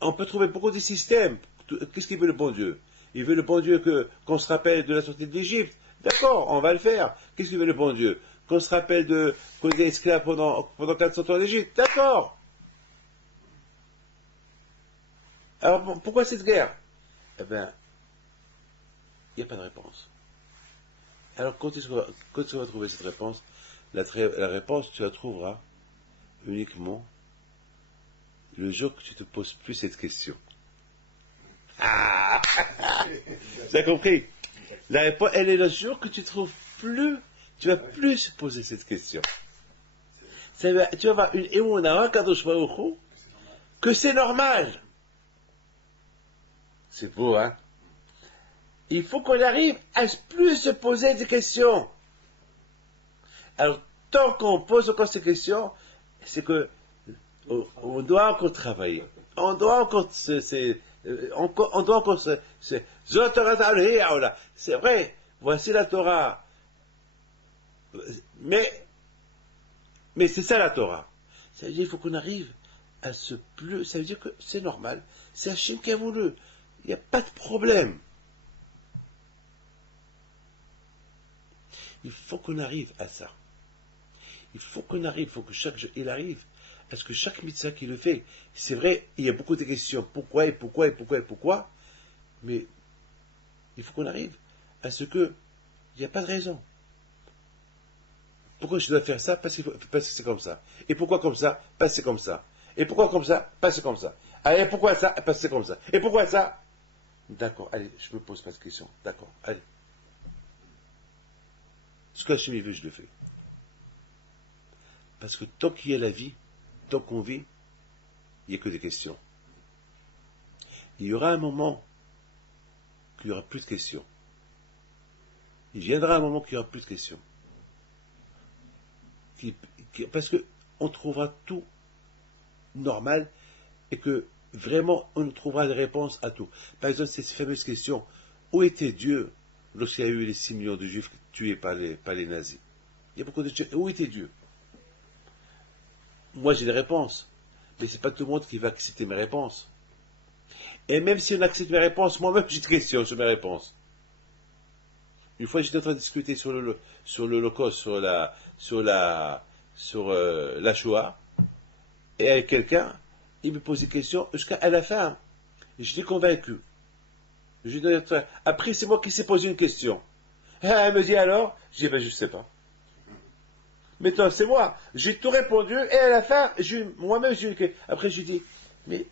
On peut trouver beaucoup de systèmes. Qu'est-ce qu'il veut le bon Dieu? Il veut le bon Dieu qu'on se rappelle de la sortie de l'Égypte. D'accord, on va le faire. Qu'est-ce qu'il veut le bon Dieu? Qu'on se rappelle qu'on était esclaves pendant 400 ans en Égypte. D'accord. Alors pourquoi cette guerre? Eh bien, il n'y a pas de réponse. Alors quand tu vas trouver cette réponse, la réponse, tu la trouveras uniquement le jour que tu te poses plus cette question. Ah. Tu as compris? La réponse, elle est le jour que tu vas plus poser cette question. Tu vas avoir une émouna, que c'est normal. C'est beau, hein? Il faut qu'on arrive à plus se poser des questions. Alors, tant qu'on pose encore ces questions, c'est que on doit encore travailler. On doit encore c'est vrai, voici la Torah. Mais c'est ça la Torah. Ça veut dire qu'il faut qu'on arrive à ça veut dire que c'est normal. C'est Hachem qui a voulu. Il n'y a pas de problème. Il faut qu'on arrive à ça. Il faut que chaque jour, il arrive à ce que chaque mitzvah qui le fait, c'est vrai, il y a beaucoup de questions, pourquoi, mais Il faut qu'on arrive à ce que il n'y a pas de raison. Pourquoi je dois faire ça? Parce que c'est comme ça. Et pourquoi comme ça? Parce que c'est comme ça. Et pourquoi comme ça? Parce que c'est comme ça. Allez, pourquoi ça? Parce que c'est comme ça. Et pourquoi ça? D'accord, allez, je me pose pas de questions. D'accord, allez. Ce que Hachem veut, je le fais. Parce que tant qu'il y a la vie, tant qu'on vit, il n'y a que des questions. Il y aura un moment qu'il n'y aura plus de questions. Il viendra un moment qu'il n'y aura plus de questions. Parce qu'on trouvera tout normal et que vraiment on trouvera des réponses à tout. Par exemple, cette fameuse question, où était Dieu lorsqu'il y a eu les 6 millions de juifs tués par les nazis? Il y a beaucoup de gens, où était Dieu? Moi j'ai des réponses, mais c'est pas tout le monde qui va accepter mes réponses. Et même si on accepte mes réponses, moi-même j'ai des questions sur mes réponses. Une fois j'étais en train de discuter sur l'Holocauste, sur la Shoah, et avec quelqu'un, il me pose des questions jusqu'à la fin. Et j'étais convaincu. Après, c'est moi qui s'est posé une question. Et elle me dit alors? Je dis, ben, je ne sais pas. Maintenant, c'est moi. J'ai tout répondu, et à la fin, moi-même, j'ai une question. Après, je lui dis, mais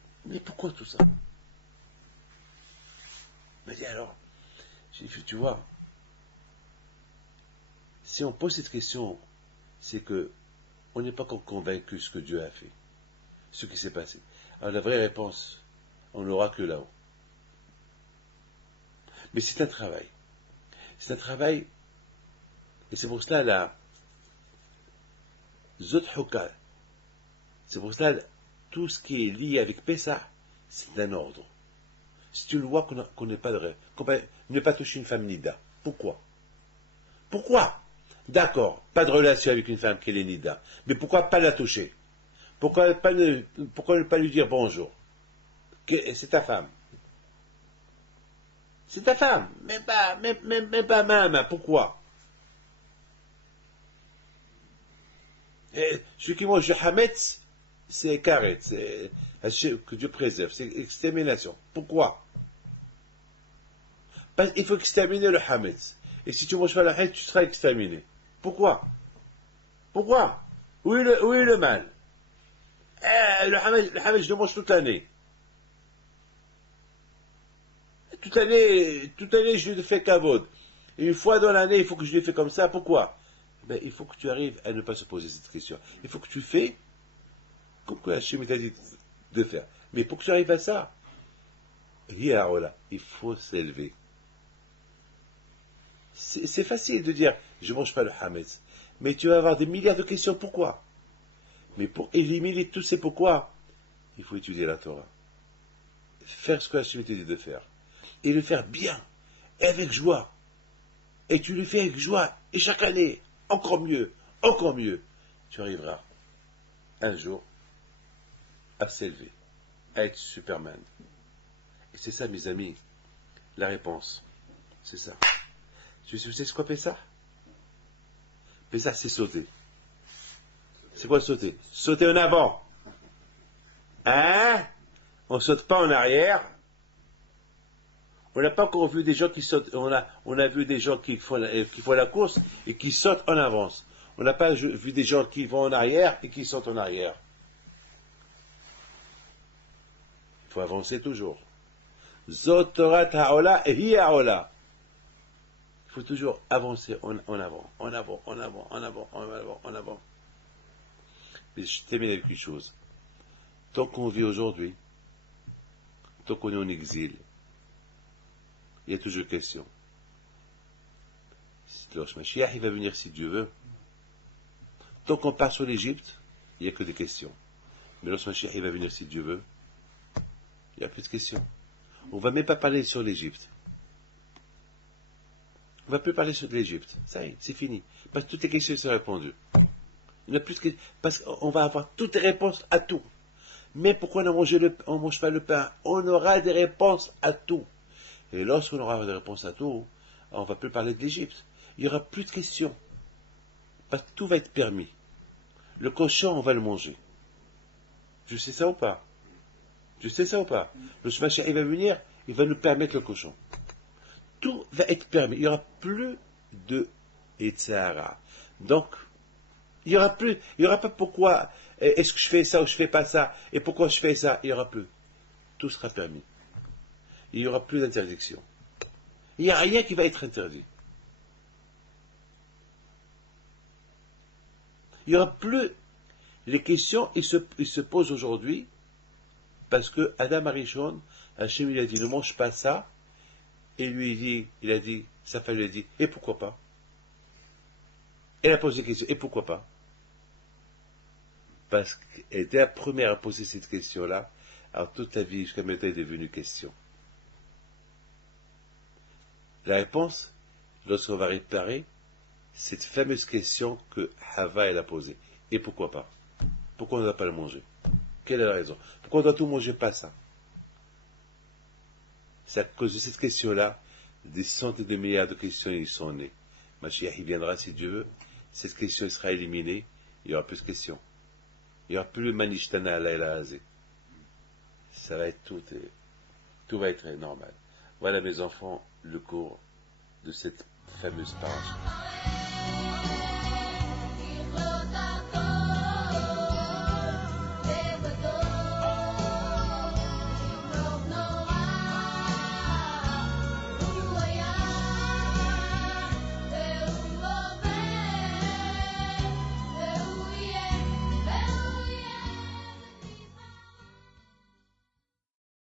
pourquoi tout ça? Elle me dit alors? J'ai dit, tu vois, si on pose cette question, c'est que on n'est pas encore convaincu de ce que Dieu a fait, ce qui s'est passé. Alors la vraie réponse, on l'aura que là-haut. Mais c'est un travail. C'est un travail, et c'est pour cela la Zot Hokal, c'est pour cela tout ce qui est lié avec Pessah, c'est un ordre. Si tu le vois qu'on n'est pas de rêve, qu'on ne pas toucher une femme Nida. Pourquoi? Pourquoi? D'accord, pas de relation avec une femme qui est Nida. Mais pourquoi pas la toucher? Pourquoi ne pas lui dire bonjour? C'est ta femme. C'est ta femme. Même pas même. Pourquoi? Et celui qui mange le Hametz, c'est karet, c'est que Dieu préserve, c'est extermination. Pourquoi? Parce qu'il faut exterminer le Hametz. Et si tu ne manges pas le Hametz, tu seras exterminé. Pourquoi? Pourquoi? Où est le mal? Le Hametz, je le mange toute l'année. Toute l'année, je le fais kavod. Une fois dans l'année, il faut que je le fais comme ça. Pourquoi? Ben, il faut que tu arrives à ne pas se poser cette question. Il faut que tu fais comme que Hachem t'a dit de faire. Mais pour que tu arrives à ça, il faut s'élever. C'est facile de dire je ne mange pas le Hametz. Mais tu vas avoir des milliards de questions. Pourquoi? Mais pour éliminer tous ces pourquoi, il faut étudier la Torah. Faire ce que Hachem t'a dit de faire. Et le faire bien. Et avec joie. Et tu le fais avec joie. Et chaque année, encore mieux. Encore mieux. Tu arriveras un jour à s'élever. À être Superman. Et c'est ça, mes amis, la réponse. C'est ça. Tu sais ce qu'on fait ça? Pessah, c'est sauter. C'est quoi sauter? Sauter en avant. Hein? On saute pas en arrière. On n'a pas encore vu des gens qui sautent. On a vu des gens qui font la course et qui sautent en avance. On n'a pas vu des gens qui vont en arrière et qui sautent en arrière. Il faut avancer toujours. Zot Torah Ha'ola et Hi Ha'ola. Il faut toujours avancer en avant, en avant, en avant, en avant, en avant, en avant. Mais je termine avec une chose. Tant qu'on vit aujourd'hui, tant qu'on est en exil, il y a toujours question. Lorsque Mashiach va venir si Dieu veut, tant qu'on part sur l'Égypte, il n'y a que des questions. Mais lorsque Mashiach va venir si Dieu veut, il n'y a plus de questions. On ne va même pas parler sur l'Égypte. On ne va plus parler sur l'Égypte. Ça y est, c'est fini. Parce que toutes les questions sont répondues. Il n'y a plus de... Parce qu'on va avoir toutes les réponses à tout. Mais pourquoi on ne mange pas le pain? On aura des réponses à tout. Et lorsqu'on aura des réponses à tout, on ne va plus parler de l'Égypte. Il n'y aura plus de questions. Parce que tout va être permis. Le cochon, on va le manger. Tu sais ça ou pas? Tu sais ça ou pas? Le Shemashia, il va venir, il va nous permettre le cochon. tout va être permis. Il n'y aura plus de Yetzirah. Donc, il n'y aura pas pourquoi, est-ce que je fais ça ou je fais pas ça, et pourquoi je fais ça, il n'y aura plus. Tout sera permis. Il n'y aura plus d'interdiction. Il n'y a rien qui va être interdit. Il n'y aura plus les questions, ils se posent aujourd'hui, parce que Adam Arishon, Hachem il a dit ne mange pas ça, et lui il a dit, sa femme lui a dit, et pourquoi pas? Elle a posé des questions, et pourquoi pas? Parce qu'elle était la première à poser cette question-là, alors toute la vie jusqu'à maintenant est devenue question. La réponse, lorsqu'on va réparer cette fameuse question que Hava elle a posée, et pourquoi pas? Pourquoi on ne doit pas le manger? Quelle est la raison? Pourquoi on doit tout manger, pas ça? C'est à cause de cette question-là, des centaines de milliards de questions ils sont nées. Mashiach il viendra si Dieu veut, cette question sera éliminée, il n'y aura plus de questions. Il n'y aura plus le manishtana à la ça va être tout va être normal. Voilà mes enfants, le cours de cette fameuse paracha.